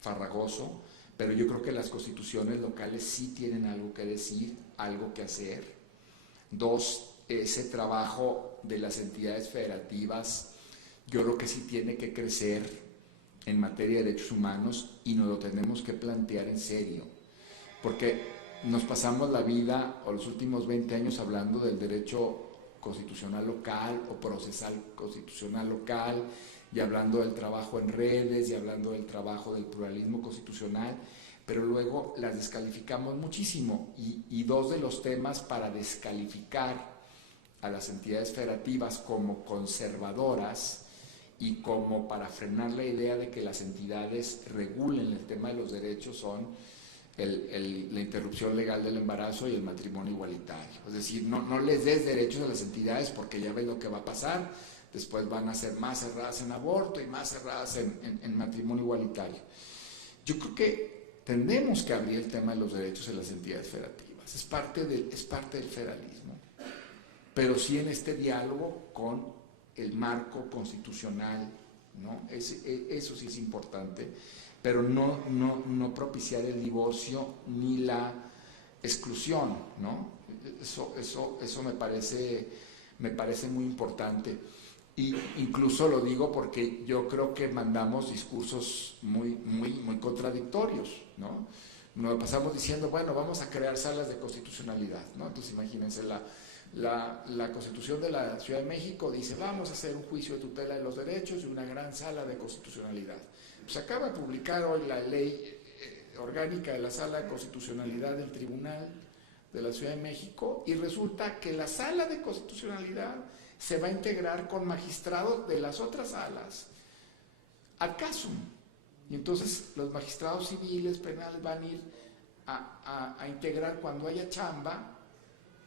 farragoso, pero yo creo que las constituciones locales sí tienen algo que decir, algo que hacer. Dos, ese trabajo de las entidades federativas, yo creo que sí tiene que crecer en materia de derechos humanos y nos lo tenemos que plantear en serio, porque nos pasamos la vida o los últimos 20 años hablando del derecho constitucional local o procesal constitucional local, y hablando del trabajo en redes, y hablando del trabajo del pluralismo constitucional, pero luego las descalificamos muchísimo. Y dos de los temas para descalificar a las entidades federativas como conservadoras y como para frenar la idea de que las entidades regulen el tema de los derechos son la interrupción legal del embarazo y el matrimonio igualitario. Es decir, no les des derechos a las entidades porque ya ves lo que va a pasar, después van a ser más cerradas en aborto y más cerradas en matrimonio igualitario. Yo creo que tendremos que abrir el tema de los derechos de las entidades federativas, es parte del federalismo, pero sí en este diálogo con el marco constitucional, ¿no? Eso sí es importante, pero no propiciar el divorcio ni la exclusión, ¿no? Eso me parece muy importante. Y incluso lo digo porque yo creo que mandamos discursos muy contradictorios, ¿no? Nos pasamos diciendo, bueno, vamos a crear salas de constitucionalidad, ¿no? Entonces imagínense, la Constitución de la Ciudad de México dice, vamos a hacer un juicio de tutela de los derechos y una gran sala de constitucionalidad. Pues acaba de publicar hoy la ley orgánica de la Sala de Constitucionalidad del Tribunal de la Ciudad de México, y resulta que la Sala de Constitucionalidad se va a integrar con magistrados de las otras salas al caso. Y entonces los magistrados civiles, penales, van a ir a integrar cuando haya chamba,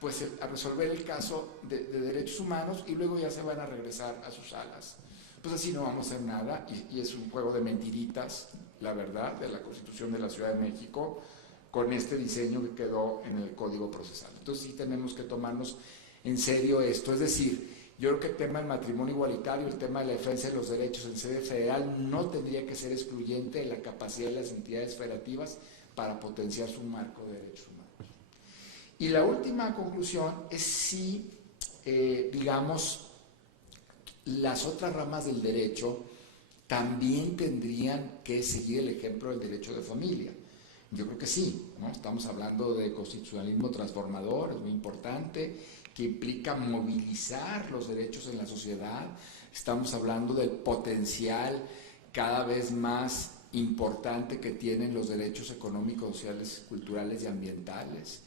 pues a resolver el caso de derechos humanos, y luego ya se van a regresar a sus salas. Pues así no vamos a hacer nada, y es un juego de mentiritas, la verdad, de la Constitución de la Ciudad de México, con este diseño que quedó en el Código Procesal. Entonces sí tenemos que tomarnos en serio esto, es decir, yo creo que el tema del matrimonio igualitario, el tema de la defensa de los derechos en sede federal no tendría que ser excluyente de la capacidad de las entidades federativas para potenciar su marco de derechos humanos. Y la última conclusión es si, digamos, las otras ramas del derecho también tendrían que seguir el ejemplo del derecho de familia. Yo creo que sí, ¿no? Estamos hablando de constitucionalismo transformador, es muy importante, que implica movilizar los derechos en la sociedad. Estamos hablando del potencial cada vez más importante que tienen los derechos económicos, sociales, culturales y ambientales.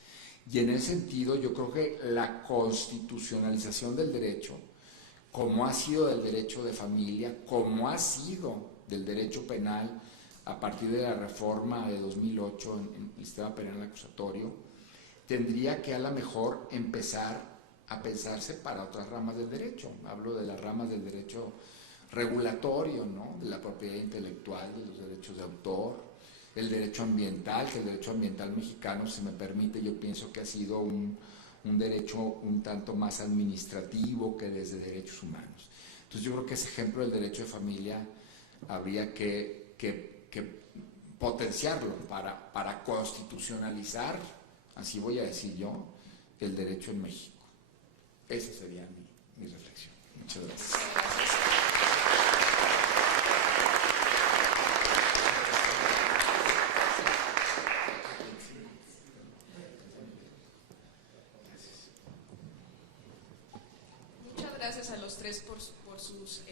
Y en ese sentido, yo creo que la constitucionalización del derecho, como ha sido del derecho de familia, como ha sido del derecho penal a partir de la reforma de 2008 en el sistema penal acusatorio, tendría que a lo mejor empezar a pensarse para otras ramas del derecho. Hablo de las ramas del derecho regulatorio, ¿no? De la propiedad intelectual, de los derechos de autor, el derecho ambiental, que el derecho ambiental mexicano, si me permite, yo pienso que ha sido un derecho un tanto más administrativo que desde derechos humanos. Entonces yo creo que ese ejemplo del derecho de familia habría que potenciarlo para constitucionalizar, así voy a decir yo, el derecho en México. Esa sería mi reflexión. Muchas gracias. los tres por sus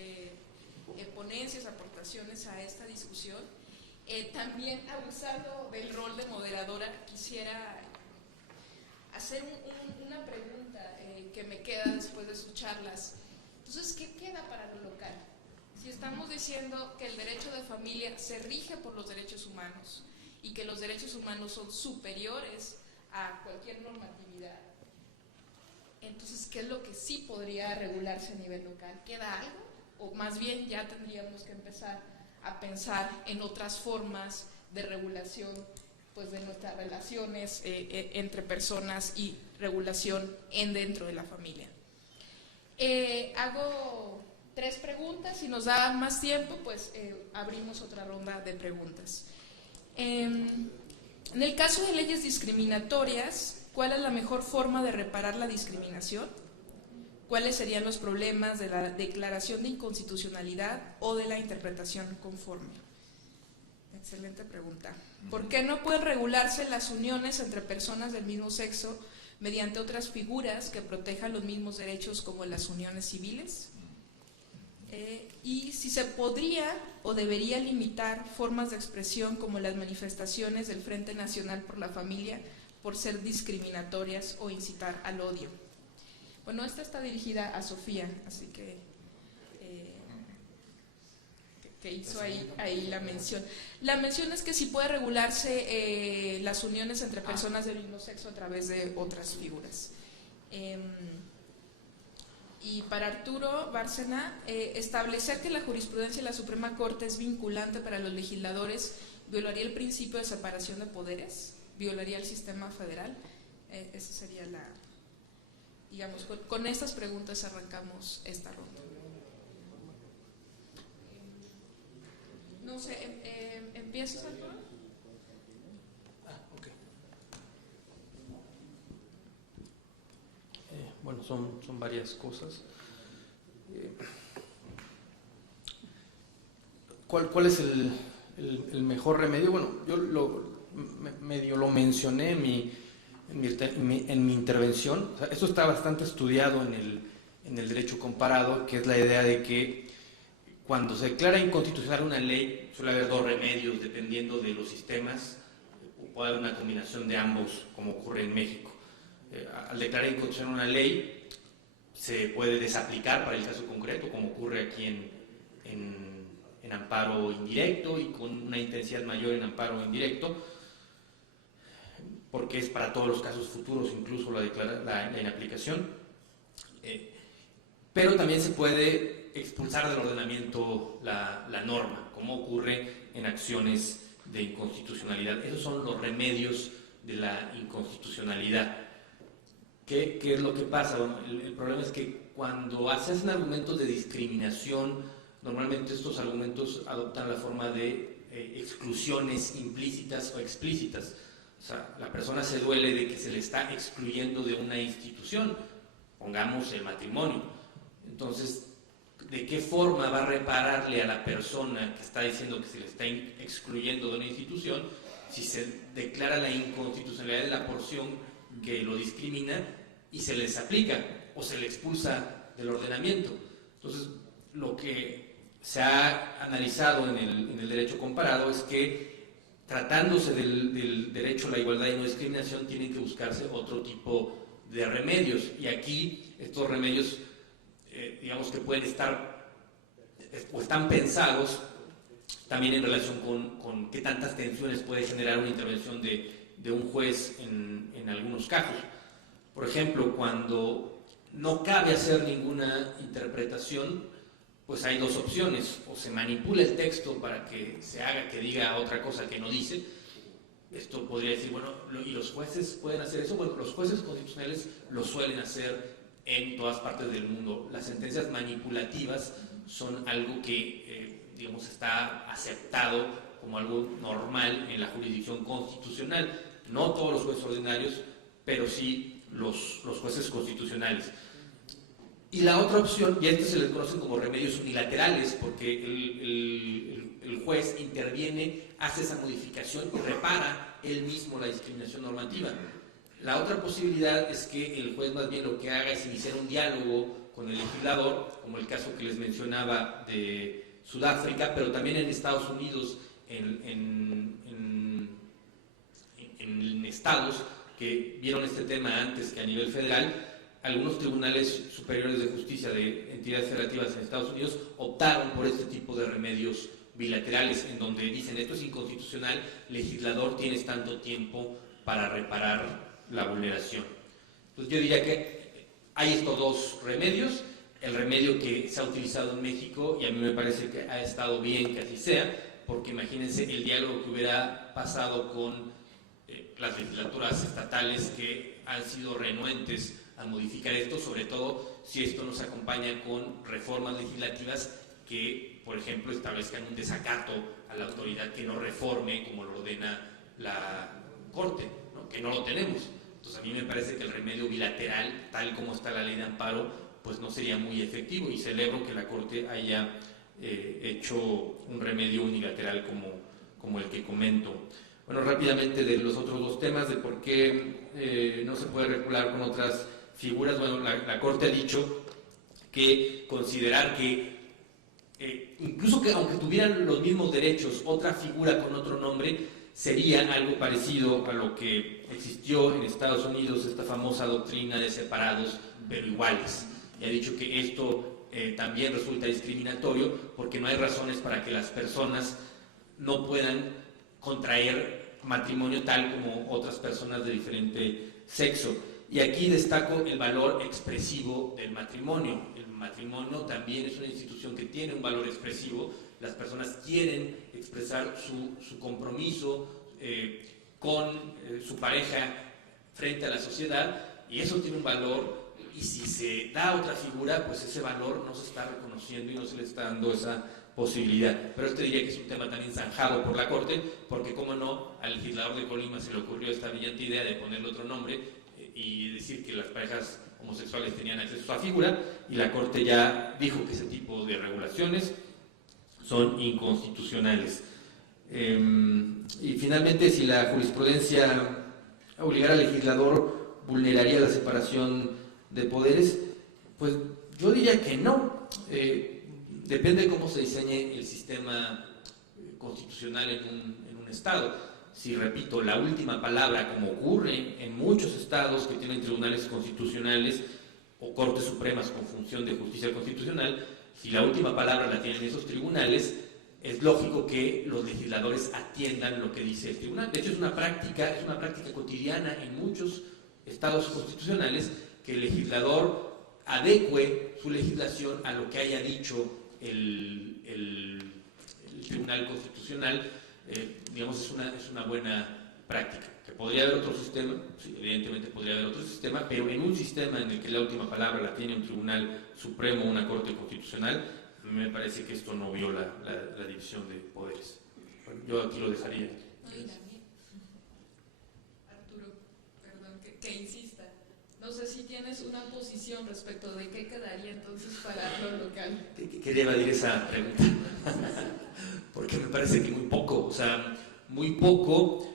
ponencias, aportaciones a esta discusión. También, abusando del rol de moderadora, quisiera hacer una pregunta que me queda después de sus charlas. Entonces, ¿qué queda para lo local? Si estamos diciendo que el derecho de familia se rige por los derechos humanos y que los derechos humanos son superiores a cualquier normatividad, entonces, ¿qué es lo que sí podría regularse a nivel local? ¿Queda algo? O más bien ya tendríamos que empezar a pensar en otras formas de regulación, pues, de nuestras relaciones entre personas y regulación dentro de la familia. Hago 3 preguntas, si nos da más tiempo, pues abrimos otra ronda de preguntas. En el caso de leyes discriminatorias, ¿cuál es la mejor forma de reparar la discriminación? ¿Cuáles serían los problemas de la declaración de inconstitucionalidad o de la interpretación conforme? Excelente pregunta. ¿Por qué no pueden regularse las uniones entre personas del mismo sexo mediante otras figuras que protejan los mismos derechos como las uniones civiles? Y si se podría o debería limitar formas de expresión como las manifestaciones del Frente Nacional por la Familia por ser discriminatorias o incitar al odio. Bueno, esta está dirigida a Sofía, así que hizo ahí la mención. La mención es que si puede regularse las uniones entre personas del mismo sexo a través de otras figuras. Y para Arturo Bárcena, establecer que la jurisprudencia de la Suprema Corte es vinculante para los legisladores violaría el principio de separación de poderes, violaría el sistema federal. Esa sería la... Digamos, con estas preguntas arrancamos esta ronda. No sé, ¿empiezas, Arturo? Ok. Bueno, son varias cosas. ¿Cuál es el mejor remedio? Bueno, yo medio lo mencioné en mi intervención. O sea, esto está bastante estudiado en el derecho comparado, que es la idea de que cuando se declara inconstitucional una ley, suele haber 2 remedios dependiendo de los sistemas, o puede haber una combinación de ambos, como ocurre en México. Al declarar inconstitucional una ley, se puede desaplicar para el caso concreto, como ocurre aquí en amparo indirecto y con una intensidad mayor en amparo indirecto, porque es para todos los casos futuros, incluso la inaplicación. Pero también se puede expulsar del ordenamiento la norma, como ocurre en acciones de inconstitucionalidad. Esos son los remedios de la inconstitucionalidad. ¿Qué es lo que pasa? Bueno, el problema es que cuando se hacen argumentos de discriminación, normalmente estos argumentos adoptan la forma de exclusiones implícitas o explícitas. O sea, la persona se duele de que se le está excluyendo de una institución, pongamos el matrimonio. Entonces, ¿de qué forma va a repararle a la persona que está diciendo que se le está excluyendo de una institución si se declara la inconstitucionalidad de la porción que lo discrimina y se les aplica o se le expulsa del ordenamiento? Entonces, lo que se ha analizado en el derecho comparado es que, tratándose del derecho a la igualdad y no discriminación, tienen que buscarse otro tipo de remedios. Y aquí estos remedios, digamos que pueden estar o están pensados también en relación con qué tantas tensiones puede generar una intervención de un juez en algunos casos. Por ejemplo, cuando no cabe hacer ninguna interpretación, pues hay 2 opciones: o se manipula el texto para que se haga que diga otra cosa que no dice. Esto podría decir, bueno, ¿y los jueces pueden hacer eso? Bueno, los jueces constitucionales lo suelen hacer en todas partes del mundo. Las sentencias manipulativas son algo que, digamos, está aceptado como algo normal en la jurisdicción constitucional. No todos los jueces ordinarios, pero sí los jueces constitucionales. Y la otra opción, y a esto se les conocen como remedios unilaterales, porque el juez interviene, hace esa modificación y repara él mismo la discriminación normativa. La otra posibilidad es que el juez más bien lo que haga es iniciar un diálogo con el legislador, como el caso que les mencionaba de Sudáfrica, pero también en Estados Unidos, en estados que vieron este tema antes que a nivel federal. Algunos tribunales superiores de justicia de entidades federativas en Estados Unidos optaron por este tipo de remedios bilaterales, en donde dicen esto es inconstitucional, legislador, tienes tanto tiempo para reparar la vulneración. Entonces yo diría que hay estos dos remedios, el remedio que se ha utilizado en México, y a mí me parece que ha estado bien que así sea, porque imagínense el diálogo que hubiera pasado con las legislaturas estatales que han sido renuentes a modificar esto, sobre todo si esto nos acompaña con reformas legislativas que, por ejemplo, establezcan un desacato a la autoridad que no reforme como lo ordena la Corte, ¿no? Que no lo tenemos. Entonces a mí me parece que el remedio bilateral, tal como está la ley de amparo, pues no sería muy efectivo, y celebro que la Corte haya hecho un remedio unilateral como el que comento. Bueno, rápidamente de los otros dos temas, de por qué no se puede regular con otras figuras. Bueno, la Corte ha dicho que considerar que incluso que aunque tuvieran los mismos derechos, otra figura con otro nombre sería algo parecido a lo que existió en Estados Unidos, esta famosa doctrina de separados pero iguales. Y ha dicho que esto también resulta discriminatorio porque no hay razones para que las personas no puedan contraer matrimonio tal como otras personas de diferente sexo. Y aquí destaco el valor expresivo del matrimonio. El matrimonio también es una institución que tiene un valor expresivo. Las personas quieren expresar su compromiso con su pareja frente a la sociedad, y eso tiene un valor, y si se da otra figura, pues ese valor no se está reconociendo y no se le está dando esa posibilidad. Pero diría que es un tema también zanjado por la Corte, porque como no, al legislador de Colima se le ocurrió esta brillante idea de ponerle otro nombre y decir que las parejas homosexuales tenían acceso a esa figura, y la Corte ya dijo que ese tipo de regulaciones son inconstitucionales. Y finalmente, si la jurisprudencia obligara al legislador, vulneraría la separación de poderes, pues yo diría que no. Depende de cómo se diseñe el sistema constitucional en un estado. Si, repito, la última palabra, como ocurre en muchos estados que tienen tribunales constitucionales o cortes supremas con función de justicia constitucional, si la última palabra la tienen esos tribunales, es lógico que los legisladores atiendan lo que dice el tribunal. De hecho, es una práctica cotidiana en muchos estados constitucionales que el legislador adecue su legislación a lo que haya dicho el Tribunal Constitucional. Digamos, es una buena práctica. Que podría haber otro sistema, sí, evidentemente podría haber otro sistema, pero en un sistema en el que la última palabra la tiene un Tribunal Supremo, una Corte Constitucional, a mí me parece que esto no viola la división de poderes. Bueno, yo aquí lo dejaría. Arturo, perdón, que insista. No sé si tienes una posición respecto de qué quedaría entonces para lo local. Quería evadir esa pregunta, porque me parece que muy poco, muy poco,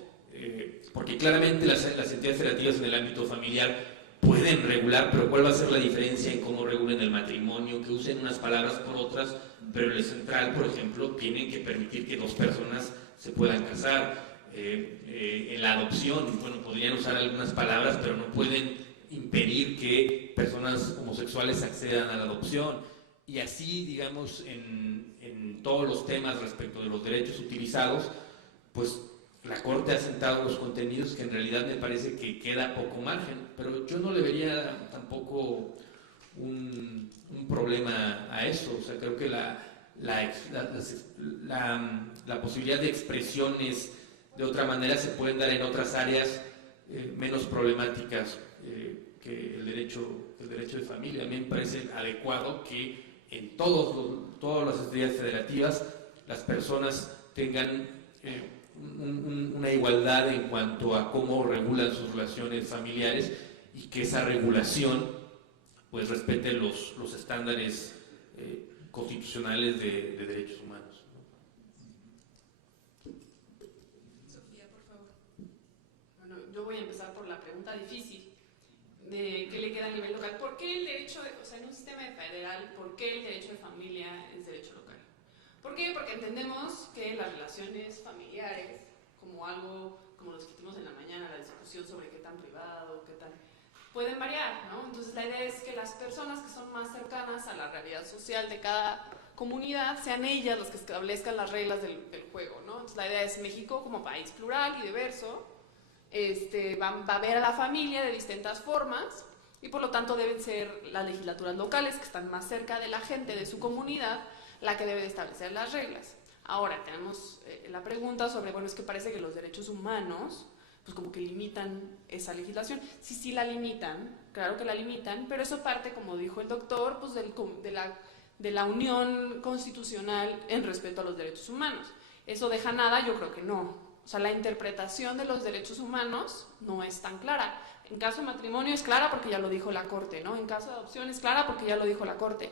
porque claramente las entidades federativas en el ámbito familiar pueden regular, pero ¿cuál va a ser la diferencia en cómo regulen el matrimonio? Que usen unas palabras por otras, pero en el central, por ejemplo, tienen que permitir que dos personas se puedan casar. En la adopción, bueno, podrían usar algunas palabras, pero no pueden impedir que personas homosexuales accedan a la adopción. Y así, digamos, en todos los temas respecto de los derechos utilizados, pues la Corte ha sentado los contenidos que en realidad me parece que queda poco margen, pero yo no le vería tampoco un problema a eso. O sea, creo que la posibilidad de expresiones de otra manera se pueden dar en otras áreas menos problemáticas que el derecho de familia. A mí me parece adecuado que en todas las entidades federativas las personas tengan una igualdad en cuanto a cómo regulan sus relaciones familiares, y que esa regulación pues respete los estándares constitucionales de derechos humanos. Sofía, por favor. Bueno, yo voy a empezar por la pregunta difícil. de qué le queda a nivel local. ¿Por qué el derecho, o sea, en un sistema federal, por qué el derecho de familia es derecho local? ¿Por qué? Porque entendemos que las relaciones familiares, como algo, como lo discutimos en la mañana, la discusión sobre qué tan privado, qué tan... pueden variar, ¿no? Entonces la idea es que las personas que son más cercanas a la realidad social de cada comunidad sean ellas las que establezcan las reglas del juego, ¿no? Entonces la idea es México como país plural y diverso, va a ver a la familia de distintas formas y por lo tanto deben ser las legislaturas locales que están más cerca de la gente de su comunidad la que debe de establecer las reglas. Ahora tenemos la pregunta sobre, bueno, es que parece que los derechos humanos pues como que limitan esa legislación. Sí la limitan, claro que la limitan, pero eso parte, como dijo el doctor, pues de la unión constitucional en respeto a los derechos humanos. ¿Eso deja nada? Yo creo que no. O sea, la interpretación de los derechos humanos no es tan clara. En caso de matrimonio es clara porque ya lo dijo la Corte, ¿no? En caso de adopción es clara porque ya lo dijo la Corte.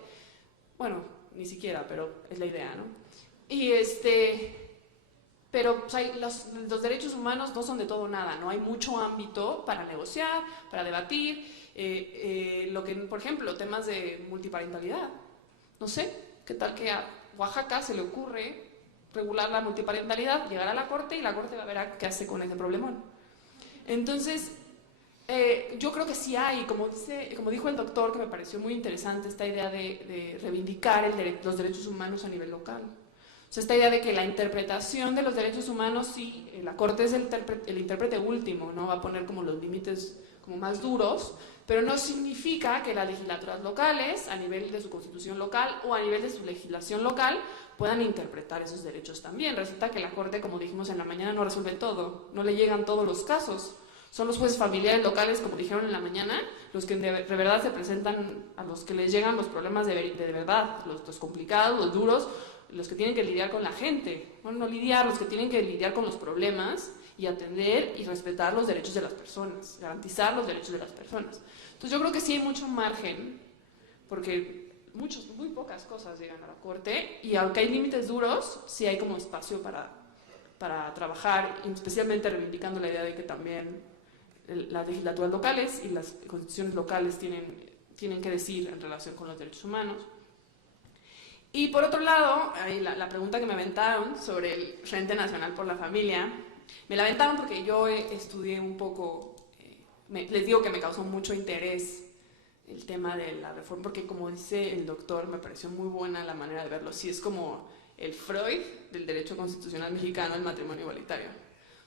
Bueno, ni siquiera, pero es la idea, ¿no? Y pero o sea, los derechos humanos no son de todo o nada, ¿no? Hay mucho ámbito para negociar, para debatir, lo que, por ejemplo, temas de multiparentalidad. No sé, ¿qué tal que a Oaxaca se le ocurre regular la multiparentalidad, llegar a la Corte y la Corte va a ver qué hace con ese problemón? Entonces, yo creo que sí hay, como dijo el doctor, que me pareció muy interesante esta idea de reivindicar los derechos humanos a nivel local. O sea, esta idea de que la interpretación de los derechos humanos, sí, la Corte es el intérprete último, ¿no? Va a poner como los límites como más duros, pero no significa que las legislaturas locales, a nivel de su constitución local o a nivel de su legislación local, puedan interpretar esos derechos también. Resulta que la Corte, como dijimos en la mañana, no resuelve todo, no le llegan todos los casos. Son los jueces familiares locales, como dijeron en la mañana, los que de verdad se presentan, a los que les llegan los problemas de verdad, los complicados, los duros, los que tienen que lidiar con la gente. Bueno, no lidiar, los que tienen que lidiar con los problemas y atender y respetar los derechos de las personas, garantizar los derechos de las personas. Entonces yo creo que sí hay mucho margen, porque muy pocas cosas llegan a la Corte, y aunque hay límites duros, sí hay como espacio para trabajar, especialmente reivindicando la idea de que también las legislaturas locales y las constituciones locales tienen que decir en relación con los derechos humanos. Y por otro lado, la pregunta que me aventaron sobre el Frente Nacional por la Familia, me la aventaron porque yo estudié un poco, les digo que me causó mucho interés el tema de la reforma, porque como dice el doctor, me pareció muy buena la manera de verlo. Sí, es como el Freud del derecho constitucional mexicano, el matrimonio igualitario.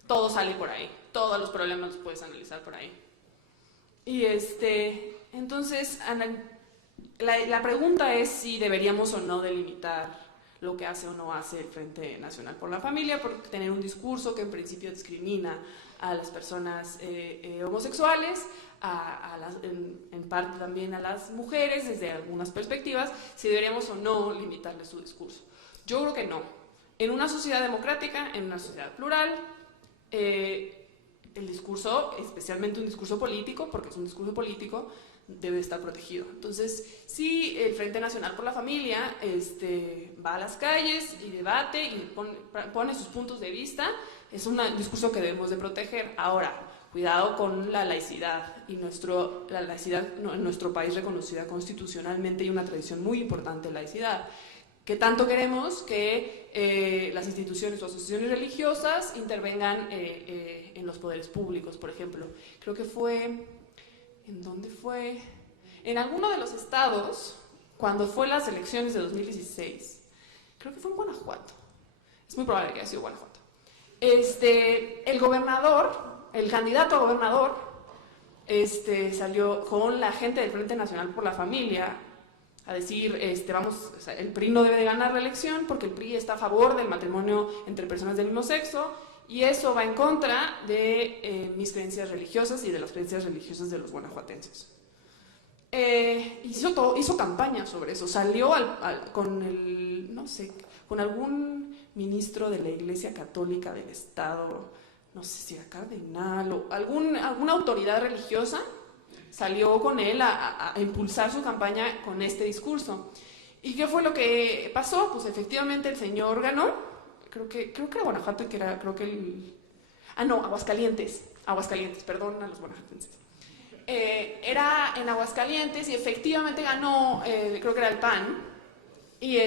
Todo sale por ahí, todos los problemas los puedes analizar por ahí. Y entonces, la pregunta es si deberíamos o no delimitar lo que hace o no hace el Frente Nacional por la Familia, por tener un discurso que en principio discrimina a las personas homosexuales, en parte también a las mujeres desde algunas perspectivas, si deberíamos o no limitarle su discurso. Yo creo que no. En una sociedad democrática, en una sociedad plural, el discurso, especialmente un discurso político, porque es un discurso político, debe estar protegido. Entonces, si el Frente Nacional por la Familia va a las calles y debate y pone sus puntos de vista, es un discurso que debemos de proteger. Ahora, cuidado con la laicidad, y la laicidad en nuestro país reconocida constitucionalmente y una tradición muy importante de laicidad. ¿Qué tanto queremos que las instituciones o asociaciones religiosas intervengan en los poderes públicos, por ejemplo? Creo que fue... ¿En dónde fue? En alguno de los estados, cuando fue las elecciones de 2016, creo que fue en Guanajuato. Es muy probable que haya sido Guanajuato. El gobernador, el candidato a gobernador, salió con la gente del Frente Nacional por la Familia a decir, o sea, el PRI no debe de ganar la elección porque el PRI está a favor del matrimonio entre personas del mismo sexo, y eso va en contra de mis creencias religiosas y de las creencias religiosas de los guanajuatenses. Hizo campaña sobre eso, salió con algún ministro de la Iglesia Católica del Estado, no sé si era cardenal o alguna autoridad religiosa, salió con él a impulsar su campaña con este discurso. ¿Y qué fue lo que pasó? Pues efectivamente el señor ganó. Creo que era Guanajuato y que era, Aguascalientes, perdón a los guanajuatenses. era en Aguascalientes y efectivamente ganó, creo que era el PAN, y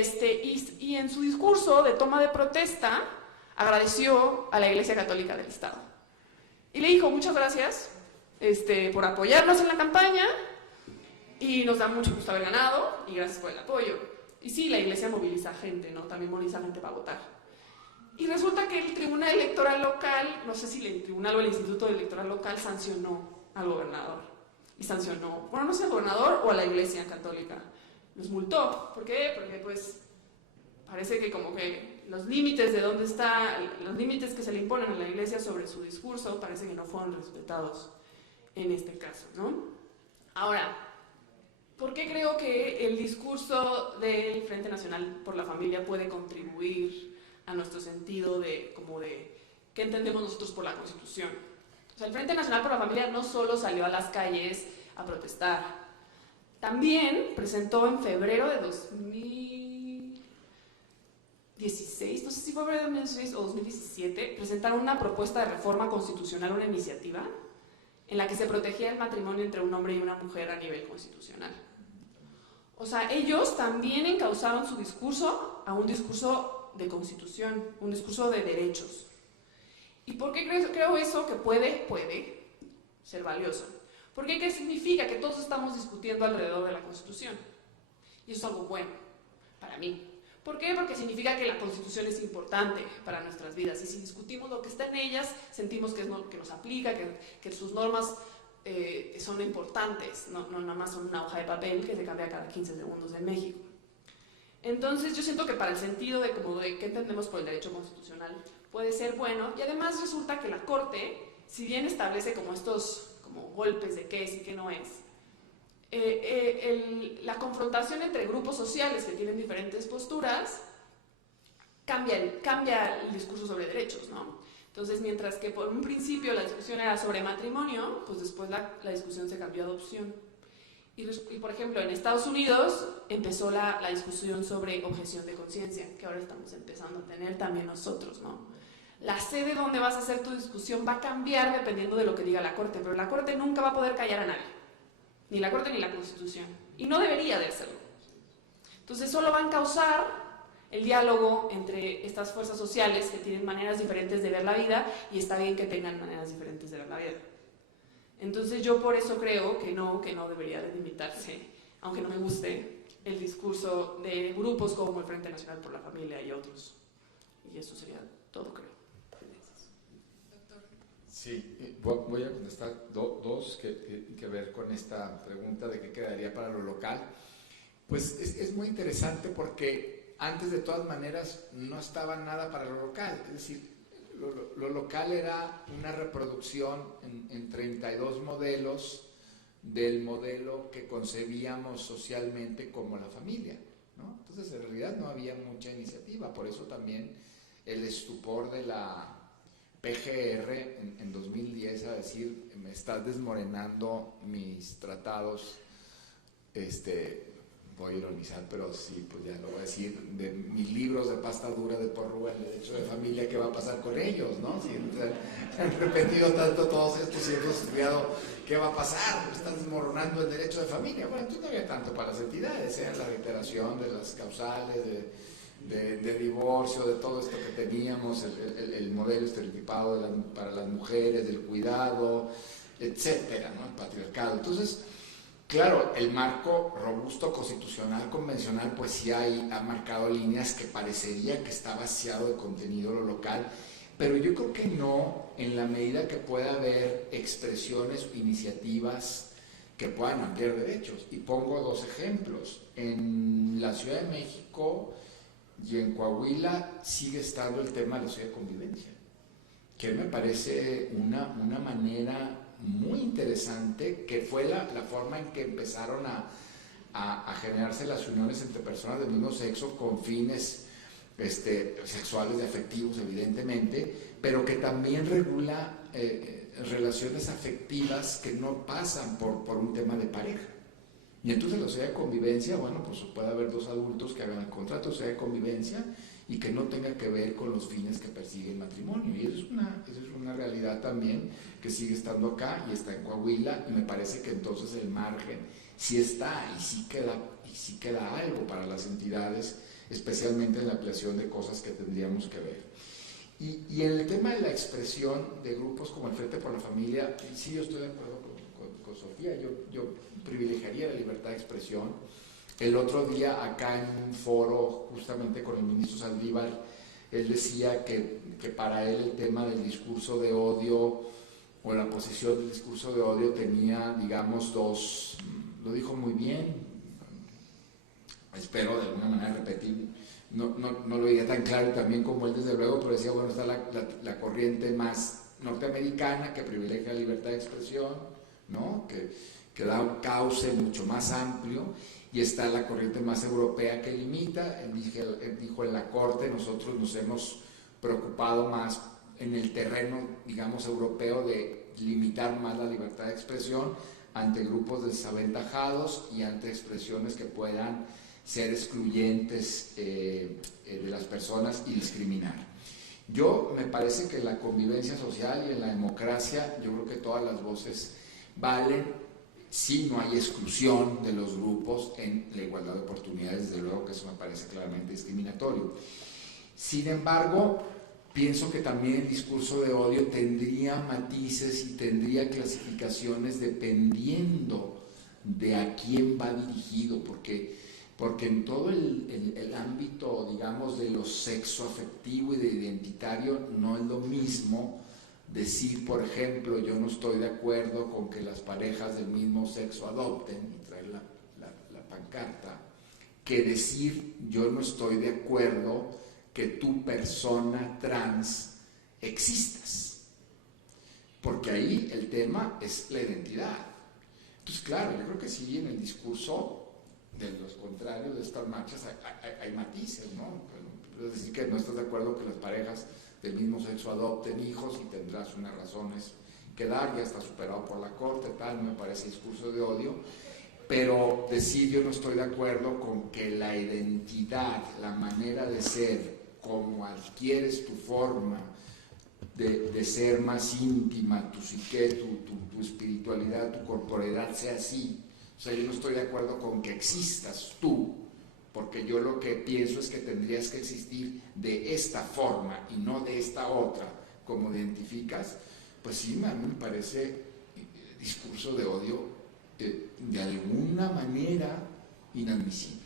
en su discurso de toma de protesta agradeció a la Iglesia Católica del Estado. Y le dijo, muchas gracias por apoyarnos en la campaña, y nos da mucho gusto haber ganado, y gracias por el apoyo. Y sí, la Iglesia moviliza gente, ¿no? También moviliza gente para votar. Y resulta que el Tribunal Electoral Local, no sé si el Tribunal o el Instituto Electoral Local sancionó al gobernador. Y sancionó, bueno, no sé, al gobernador o a la Iglesia Católica. Los multó. ¿Por qué? Porque pues parece que como que los límites de dónde está, los límites que se le imponen a la Iglesia sobre su discurso, parece que no fueron respetados en este caso, ¿no? Ahora, ¿por qué creo que el discurso del Frente Nacional por la Familia puede contribuir a nuestro sentido de qué entendemos nosotros por la Constitución? O sea, el Frente Nacional por la Familia no solo salió a las calles a protestar, también presentó en febrero de 2016, no sé si fue febrero de 2016 o 2017, presentaron una propuesta de reforma constitucional, una iniciativa, en la que se protegía el matrimonio entre un hombre y una mujer a nivel constitucional. O sea, ellos también encauzaron su discurso a un discurso de constitución, un discurso de derechos. ¿Y por qué creo eso que puede ser valioso? Porque ¿qué significa? Que todos estamos discutiendo alrededor de la Constitución. Y eso es algo bueno para mí. ¿Por qué? Porque significa que la Constitución es importante para nuestras vidas. Y si discutimos lo que está en ellas, sentimos que nos aplica, que sus normas son importantes, no nada más son una hoja de papel que se cambia cada 15 segundos en México. Entonces yo siento que para el sentido de qué entendemos por el derecho constitucional puede ser bueno, y además resulta que la Corte, si bien establece como estos golpes de qué es y qué no es, la confrontación entre grupos sociales que tienen diferentes posturas cambia el discurso sobre derechos, ¿no? Entonces, mientras que por un principio la discusión era sobre matrimonio, pues después la discusión se cambió a adopción. Y por ejemplo, en Estados Unidos empezó la discusión sobre objeción de conciencia, que ahora estamos empezando a tener también nosotros, ¿no? La sede donde vas a hacer tu discusión va a cambiar dependiendo de lo que diga la Corte, pero la Corte nunca va a poder callar a nadie, ni la Corte ni la Constitución, y no debería de hacerlo. Entonces solo van a causar el diálogo entre estas fuerzas sociales que tienen maneras diferentes de ver la vida, y está bien que tengan maneras diferentes de ver la vida. Entonces yo por eso creo que no debería de limitarse, aunque no me guste, el discurso de grupos como el Frente Nacional por la Familia y otros. Y eso sería todo, creo. Sí, voy a contestar dos que ver con esta pregunta de qué quedaría para lo local. Pues es muy interesante porque antes de todas maneras no estaba nada para lo local, es decir, lo local era una reproducción en 32 modelos del modelo que concebíamos socialmente como la familia, ¿no? Entonces en realidad no había mucha iniciativa, por eso también el estupor de la PGR en 2010 a decir, me estás desmoronando mis tratados, voy a ironizar, pero sí, pues ya lo voy a decir, de mis libros de pasta dura de Porrúa, el derecho de familia, ¿qué va a pasar con ellos, no? Si han repetido tanto todos estos y hemos estudiado, ¿qué va a pasar? Están desmoronando el derecho de familia. Bueno, entonces no había tanto para las entidades, la reiteración de las causales, de divorcio, de todo esto que teníamos, el modelo estereotipado para las mujeres, del cuidado, etcétera, ¿no? El patriarcado. Entonces, claro, el marco robusto constitucional convencional pues sí ha marcado líneas que parecería que está vaciado de contenido lo local, pero yo creo que no, en la medida que pueda haber expresiones o iniciativas que puedan ampliar derechos. Y pongo dos ejemplos. En la Ciudad de México y en Coahuila sigue estando el tema de la ciudad de convivencia, que me parece una manera muy interesante, que fue la forma en que empezaron a generarse las uniones entre personas del mismo sexo con fines sexuales y afectivos, evidentemente, pero que también regula relaciones afectivas que no pasan por un tema de pareja, Y entonces la sociedad de convivencia, bueno, pues puede haber dos adultos que hagan el contrato de sociedad de convivencia y que no tenga que ver con los fines que persigue el matrimonio. Y eso es una realidad también que sigue estando acá y está en Coahuila, y me parece que entonces el margen sí está y sí queda algo para las entidades, especialmente en la ampliación de cosas que tendríamos que ver. Y en el tema de la expresión de grupos como el Frente por la Familia, sí, yo estoy de acuerdo con Sofía, yo privilegiaría la libertad de expresión. El otro día acá en un foro justamente con el ministro Saldívar, él decía que para él el tema del discurso de odio o la posición del discurso de odio tenía, digamos, dos, lo dijo muy bien, espero de alguna manera repetir, no lo diría tan claro también como él desde luego, pero decía, bueno, está la corriente más norteamericana que privilegia la libertad de expresión, ¿no? que da un cauce mucho más amplio, y está la corriente más europea que limita. Él dijo en la Corte, nosotros nos hemos preocupado más en el terreno, digamos, europeo de limitar más la libertad de expresión ante grupos desaventajados y ante expresiones que puedan ser excluyentes de las personas y discriminar. Yo me parece que en la convivencia social y en la democracia, yo creo que todas las voces valen. Sí, no hay exclusión de los grupos en la igualdad de oportunidades, desde luego que eso me parece claramente discriminatorio. Sin embargo, pienso que también el discurso de odio tendría matices y tendría clasificaciones dependiendo de a quién va dirigido, porque en todo el ámbito, digamos, de lo sexoafectivo y de identitario no es lo mismo decir, por ejemplo, yo no estoy de acuerdo con que las parejas del mismo sexo adopten, y traer la pancarta, que decir yo no estoy de acuerdo que tu persona trans existas, porque ahí el tema es la identidad. Entonces, claro, yo creo que sí, en el discurso de los contrarios de estas marchas hay matices, ¿no? Es decir, que no estás de acuerdo que las parejas del mismo sexo adopten hijos y tendrás unas razones que dar, ya está superado por la Corte, tal, no me parece discurso de odio, pero decir yo no estoy de acuerdo con que la identidad, la manera de ser, como adquieres tu forma de ser más íntima, tu psique, tu espiritualidad, tu corporeidad sea así. O sea, yo no estoy de acuerdo con que existas tú, porque yo lo que pienso es que tendrías que existir de esta forma y no de esta otra, como identificas. Pues sí, a mí me parece discurso de odio de alguna manera inadmisible.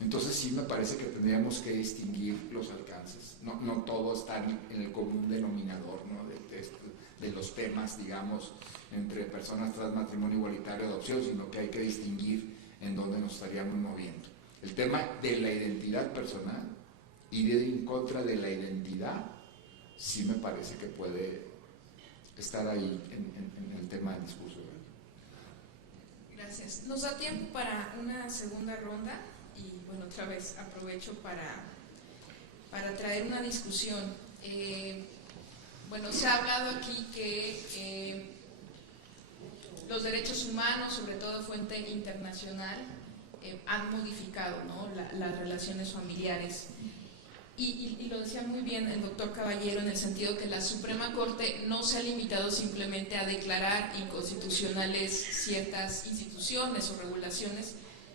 Entonces sí me parece que tendríamos que distinguir los alcances. No todo está en el común denominador, ¿no? de los temas, digamos, entre personas trans, matrimonio igualitario, adopción, sino que hay que distinguir en dónde nos estaríamos moviendo. El tema de la identidad personal, ir en contra de la identidad, sí me parece que puede estar ahí en el tema del discurso. Gracias. Nos da tiempo para una segunda ronda y, bueno, otra vez aprovecho para traer una discusión. Bueno, se ha hablado aquí que los derechos humanos, sobre todo de fuente internacional, han modificado, ¿no?, las relaciones familiares. Y lo decía muy bien el doctor Caballero, en el sentido que la Suprema Corte no se ha limitado simplemente a declarar inconstitucionales ciertas instituciones o regulaciones,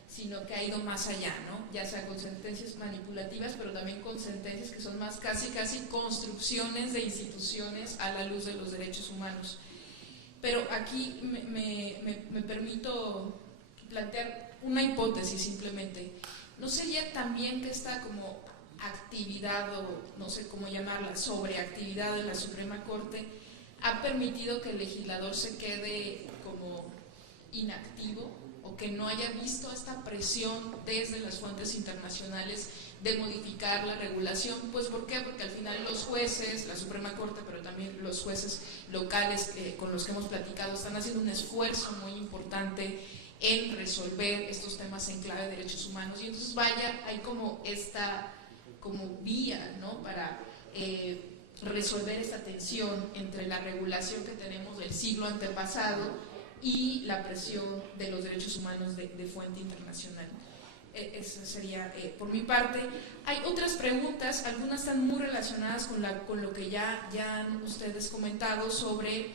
sino que ha ido más allá, ¿no?, ya sea con sentencias manipulativas, pero también con sentencias que son más casi construcciones de instituciones a la luz de los derechos humanos. Pero aquí me permito plantear una hipótesis simplemente. ¿No sería también que esta como actividad, o no sé cómo llamarla, sobreactividad de la Suprema Corte ha permitido que el legislador se quede como inactivo, o que no haya visto esta presión desde las fuentes internacionales de modificar la regulación? Pues ¿por qué? Porque al final los jueces, la Suprema Corte, pero también los jueces locales con los que hemos platicado, están haciendo un esfuerzo muy importante en resolver estos temas en clave de derechos humanos, y entonces vaya, hay como esta como vía, ¿no?, para resolver esta tensión entre la regulación que tenemos del siglo antepasado y la presión de los derechos humanos de fuente internacional. Esa sería por mi parte. Hay otras preguntas, algunas están muy relacionadas con lo que ya han ustedes comentado sobre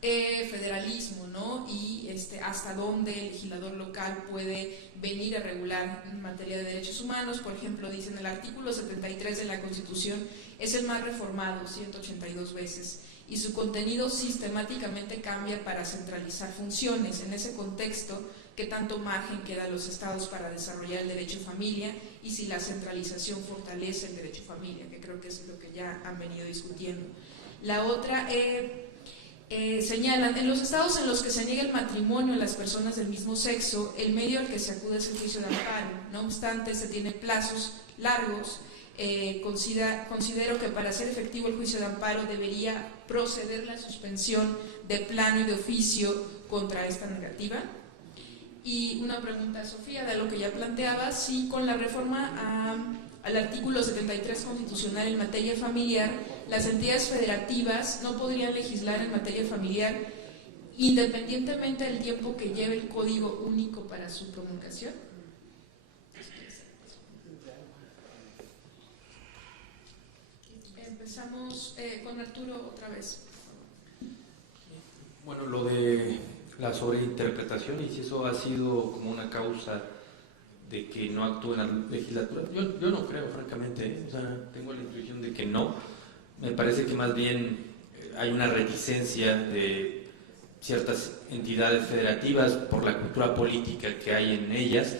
federalismo, ¿no? Y hasta dónde el legislador local puede venir a regular en materia de derechos humanos. Por ejemplo, dicen el artículo 73 de la Constitución es el más reformado 182 veces y su contenido sistemáticamente cambia para centralizar funciones. En ese contexto, ¿qué tanto margen queda a los estados para desarrollar el derecho a familia y si la centralización fortalece el derecho a familia? Que creo que es lo que ya han venido discutiendo. La otra, señalan, en los estados en los que se niega el matrimonio en las personas del mismo sexo, el medio al que se acude es el juicio de amparo. No obstante, se tienen plazos largos. Considero que para hacer efectivo el juicio de amparo debería proceder la suspensión de plano y de oficio contra esta negativa. Y una pregunta a Sofía, de lo que ya planteaba, si con la reforma al artículo 73 constitucional en materia familiar, las entidades federativas no podrían legislar en materia familiar independientemente del tiempo que lleve el Código Único para su promulgación. Empezamos con Arturo otra vez. Bueno, lo de la sobreinterpretación y si eso ha sido como una causa de que no actúe en la legislatura, yo no creo, francamente, o sea, tengo la intuición de que no. Me parece que más bien hay una reticencia de ciertas entidades federativas por la cultura política que hay en ellas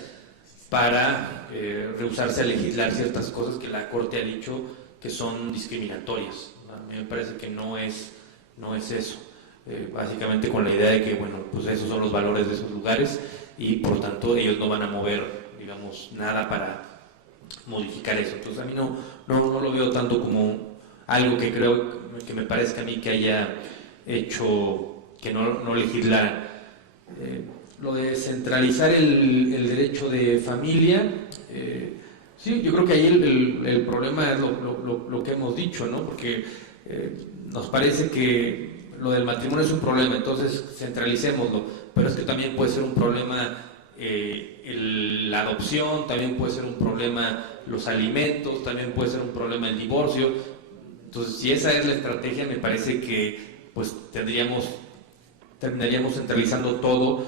para rehusarse a legislar ciertas cosas que la Corte ha dicho que son discriminatorias. A mí me parece que no es eso. Básicamente con la idea de que, bueno, pues esos son los valores de esos lugares y por tanto ellos no van a mover, digamos, nada para modificar eso. Entonces a mí no lo veo tanto como algo que creo que me parezca a mí que haya hecho que no legislar. Lo de centralizar el derecho de familia, sí, yo creo que ahí el problema es lo que hemos dicho, ¿no? Porque nos parece que lo del matrimonio es un problema, entonces centralicémoslo, pero es que también puede ser un problema la adopción, también puede ser un problema los alimentos, también puede ser un problema el divorcio. Entonces, si esa es la estrategia, me parece que pues terminaríamos centralizando todo,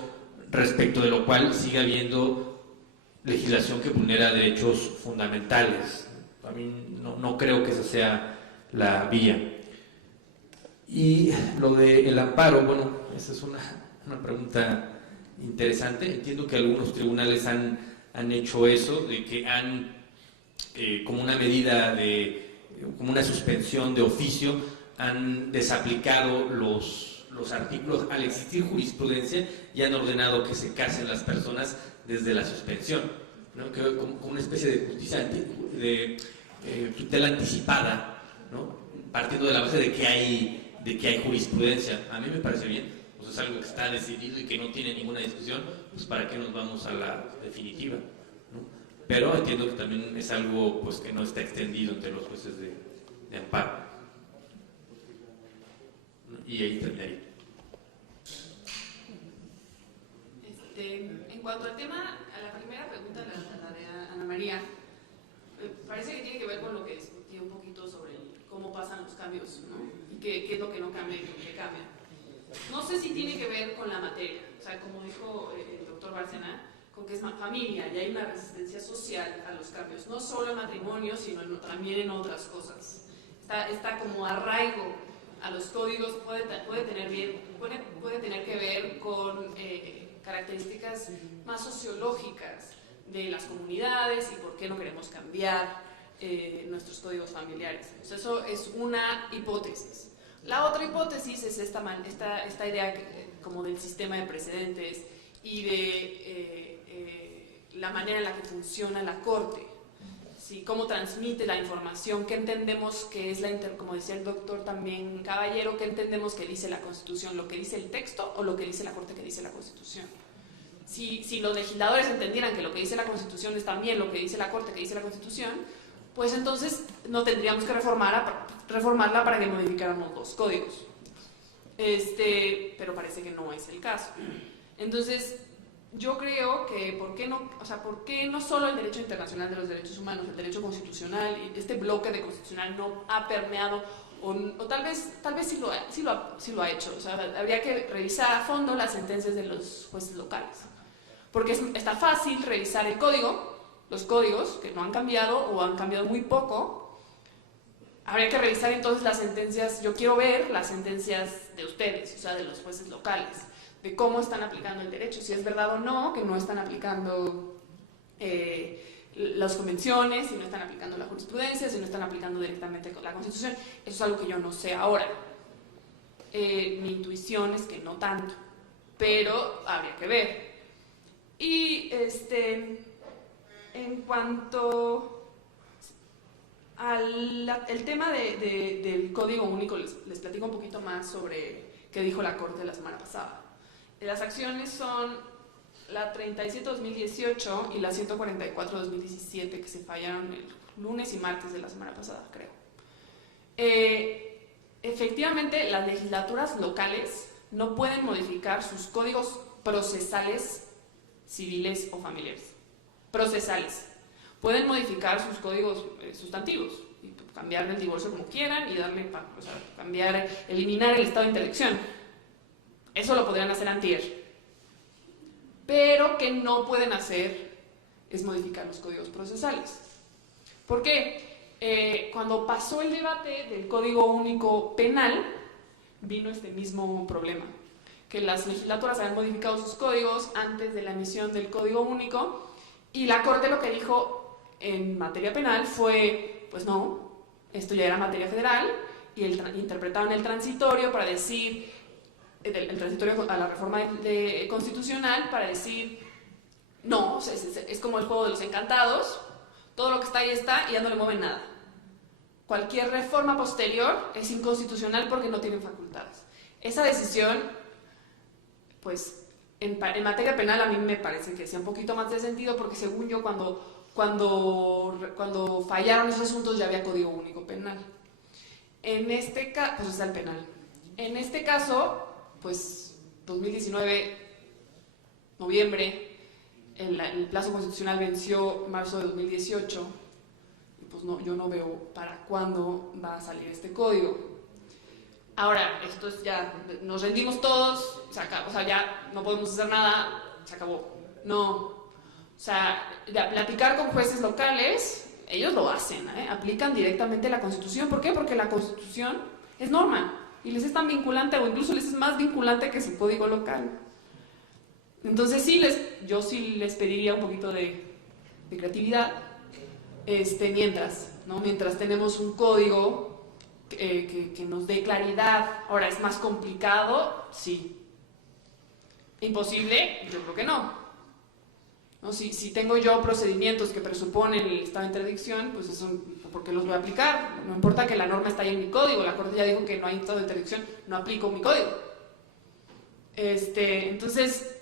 respecto de lo cual sigue habiendo legislación que vulnera derechos fundamentales. A mí no creo que esa sea la vía. Y lo del amparo, bueno, esa es una pregunta interesante. Entiendo que algunos tribunales han hecho eso, de que han, como una medida como una suspensión de oficio, han desaplicado los artículos al existir jurisprudencia y han ordenado que se casen las personas desde la suspensión, ¿no? Como una especie de justicia de tutela anticipada, ¿no? Partiendo de la base de que hay jurisprudencia. A mí me parece bien, pues es algo que está decidido y que no tiene ninguna discusión, pues para qué nos vamos a la definitiva, ¿no? Pero entiendo que también es algo pues que no está extendido entre los jueces de amparo, ¿no? Y ahí terminaría. En cuanto al tema, a la primera pregunta, la de Ana María, parece que tiene que ver con lo que discutí un poquito sobre cómo pasan los cambios, ¿no? Y qué es lo que no cambia y qué cambia. No sé si tiene que ver con la materia, o sea, como dijo el doctor Bárcena, con que es familia y hay una resistencia social a los cambios, no solo al matrimonio, sino también en otras cosas. Está como arraigo a los códigos, puede tener que ver con características más sociológicas de las comunidades y por qué no queremos cambiar nuestros códigos familiares. Entonces, eso es una hipótesis. La otra hipótesis es esta idea como del sistema de precedentes y de la manera en la que funciona la Corte, ¿sí? Cómo transmite la información, qué entendemos que es como decía el doctor también Caballero, qué entendemos que dice la Constitución, lo que dice el texto o lo que dice la Corte que dice la Constitución. Si los legisladores entendieran que lo que dice la Constitución es también lo que dice la Corte que dice la Constitución, pues entonces no tendríamos que reformarla para que modificáramos los códigos. pero parece que no es el caso. Entonces, yo creo que ¿por qué no solo el derecho internacional de los derechos humanos, el derecho constitucional y este bloque de constitucional no ha permeado o tal vez sí lo ha hecho? O sea, habría que revisar a fondo las sentencias de los jueces locales, porque está fácil revisar los códigos que no han cambiado o han cambiado muy poco. Habría que revisar entonces las sentencias. Yo quiero ver las sentencias de ustedes, o sea, de los jueces locales, de cómo están aplicando el derecho, si es verdad o no que no están aplicando las convenciones, si no están aplicando la jurisprudencia, si no están aplicando directamente la Constitución. Eso es algo que yo no sé ahora. Mi intuición es que no tanto, pero habría que ver. Y en cuanto al tema del Código Único, les platico un poquito más sobre qué dijo la Corte la semana pasada. Las acciones son la 37-2018 y la 144-2017, que se fallaron el lunes y martes de la semana pasada, creo. Efectivamente, las legislaturas locales no pueden modificar sus códigos procesales, civiles o familiares. Procesales. Pueden modificar sus códigos sustantivos, y cambiar el divorcio como quieran y eliminar el estado de interdicción. Eso lo podrían hacer antier. Pero que no pueden hacer es modificar los códigos procesales. ¿Por qué? Cuando pasó el debate del Código Único Penal, vino este mismo problema, que las legislaturas habían modificado sus códigos antes de la emisión del Código Único, y la Corte lo que dijo en materia penal fue, pues no, esto ya era materia federal, y interpretaban el transitorio para decir, el transitorio a la reforma constitucional para decir, no, es como el juego de los encantados, todo lo que está ahí está y ya no le mueven nada. Cualquier reforma posterior es inconstitucional porque no tienen facultades. Esa decisión, pues, en materia penal a mí me parece que sea un poquito más de sentido, porque según yo cuando fallaron esos asuntos ya había Código Único Penal. En este caso, pues está el penal. En este caso, pues 2019, noviembre, el plazo constitucional venció marzo de 2018, y pues no, yo no veo para cuándo va a salir este código. Ahora, esto es ya, nos rendimos todos, se acabó, o sea, ya no podemos hacer nada, se acabó. No, o sea, platicar con jueces locales, ellos lo hacen, aplican directamente la Constitución. ¿Por qué? Porque la Constitución es norma y les es tan vinculante, o incluso les es más vinculante que su código local. Entonces yo sí les pediría un poquito de creatividad, mientras tenemos un código que nos dé claridad. Ahora, ¿es más complicado? Sí. ¿Imposible? Yo creo que no. Si tengo yo procedimientos que presuponen el estado de interdicción, pues eso, ¿por qué los voy a aplicar? No importa que la norma está ahí en mi código, la Corte ya dijo que no hay estado de interdicción, no aplico mi código. Entonces,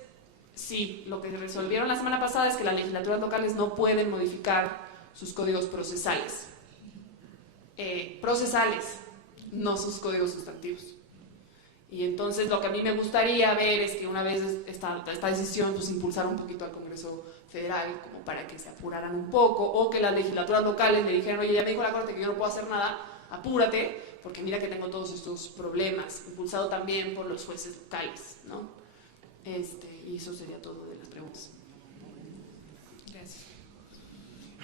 sí, lo que resolvieron la semana pasada es que las legislaturas locales no pueden modificar sus códigos procesales. Procesales, no sus códigos sustantivos. Y entonces lo que a mí me gustaría ver es que una vez esta decisión, pues impulsar un poquito al Congreso Federal, como para que se apuraran un poco, o que las legislaturas locales le dijeran, oye, ya me dijo la Corte que yo no puedo hacer nada, apúrate, porque mira que tengo todos estos problemas, impulsado también por los jueces locales, ¿no? Y eso sería todo de las preguntas. Gracias.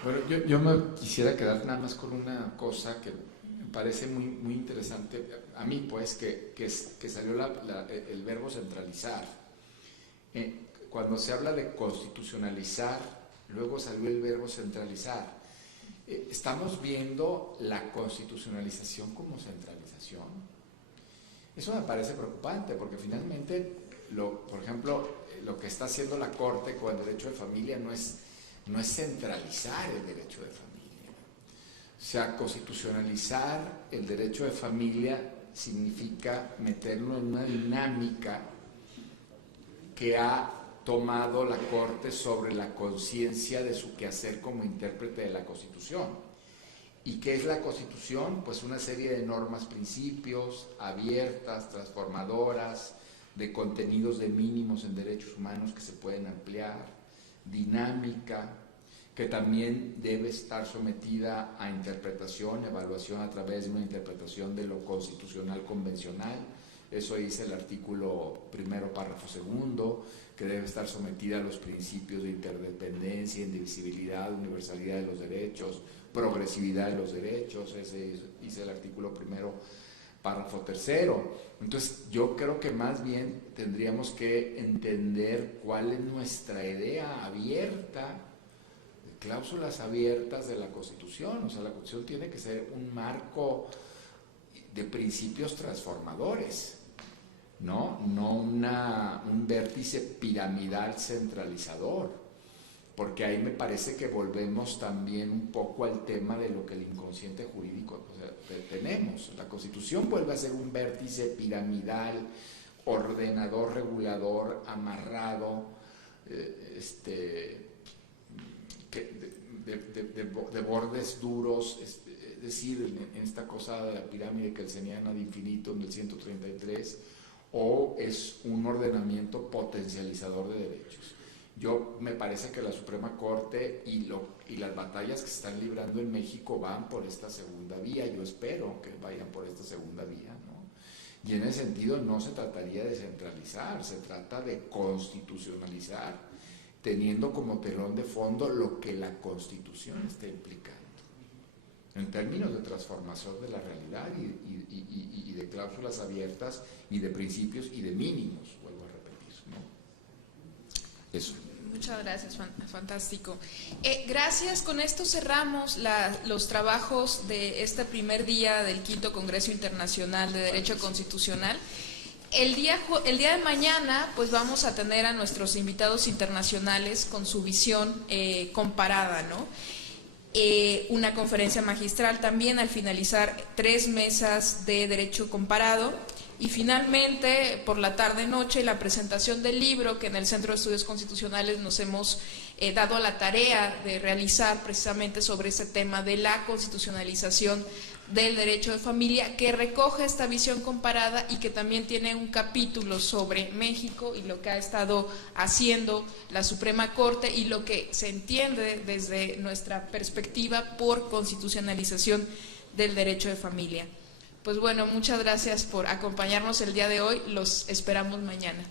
Bueno, yo me quisiera quedar nada más con una cosa que me parece muy, muy interesante, a mí pues, que salió el verbo centralizar. Cuando se habla de constitucionalizar, luego salió el verbo centralizar. ¿Estamos viendo la constitucionalización como centralización? Eso me parece preocupante, porque finalmente, por ejemplo, lo que está haciendo la Corte con el derecho de familia no es centralizar el derecho de familia. O sea, constitucionalizar el derecho de familia significa meterlo en una dinámica que ha tomado la Corte sobre la conciencia de su quehacer como intérprete de la Constitución. ¿Y qué es la Constitución? Pues una serie de normas, principios, abiertas, transformadoras, de contenidos de mínimos en derechos humanos que se pueden ampliar, dinámica, que también debe estar sometida a interpretación, evaluación a través de una interpretación de lo constitucional convencional. Eso dice el artículo 1, párrafo 2, que debe estar sometida a los principios de interdependencia, indivisibilidad, universalidad de los derechos, progresividad de los derechos. Ese dice el artículo 1, párrafo 3. Entonces yo creo que más bien tendríamos que entender cuál es nuestra idea abierta, cláusulas abiertas de la Constitución. O sea, la Constitución tiene que ser un marco de principios transformadores, no un vértice piramidal centralizador, porque ahí me parece que volvemos también un poco al tema de lo que el inconsciente jurídico, o sea, tenemos. La Constitución vuelve a ser un vértice piramidal, ordenador, regulador, amarrado, de bordes duros, es decir, en esta cosa de la pirámide kelseniana de infinito en el 133, o es un ordenamiento potencializador de derechos. Yo me parece que la Suprema Corte y las batallas que se están librando en México van por esta segunda vía. Yo espero que vayan por esta segunda vía, ¿no? Y en ese sentido no se trataría de centralizar, se trata de constitucionalizar, teniendo como telón de fondo lo que la Constitución está implicando, en términos de transformación de la realidad y de cláusulas abiertas y de principios y de mínimos, vuelvo a repetir, ¿no? Eso. Muchas gracias, fantástico. Gracias, con esto cerramos los trabajos de este primer día del quinto Congreso Internacional de Derecho Constitucional. El día de mañana pues vamos a tener a nuestros invitados internacionales con su visión comparada, ¿no? Una conferencia magistral también al finalizar 3 mesas de derecho comparado. Y finalmente, por la tarde-noche, la presentación del libro que en el Centro de Estudios Constitucionales nos hemos dado a la tarea de realizar precisamente sobre ese tema de la constitucionalización del derecho de familia, que recoge esta visión comparada y que también tiene un capítulo sobre México y lo que ha estado haciendo la Suprema Corte y lo que se entiende desde nuestra perspectiva por constitucionalización del derecho de familia. Pues bueno, muchas gracias por acompañarnos el día de hoy, los esperamos mañana.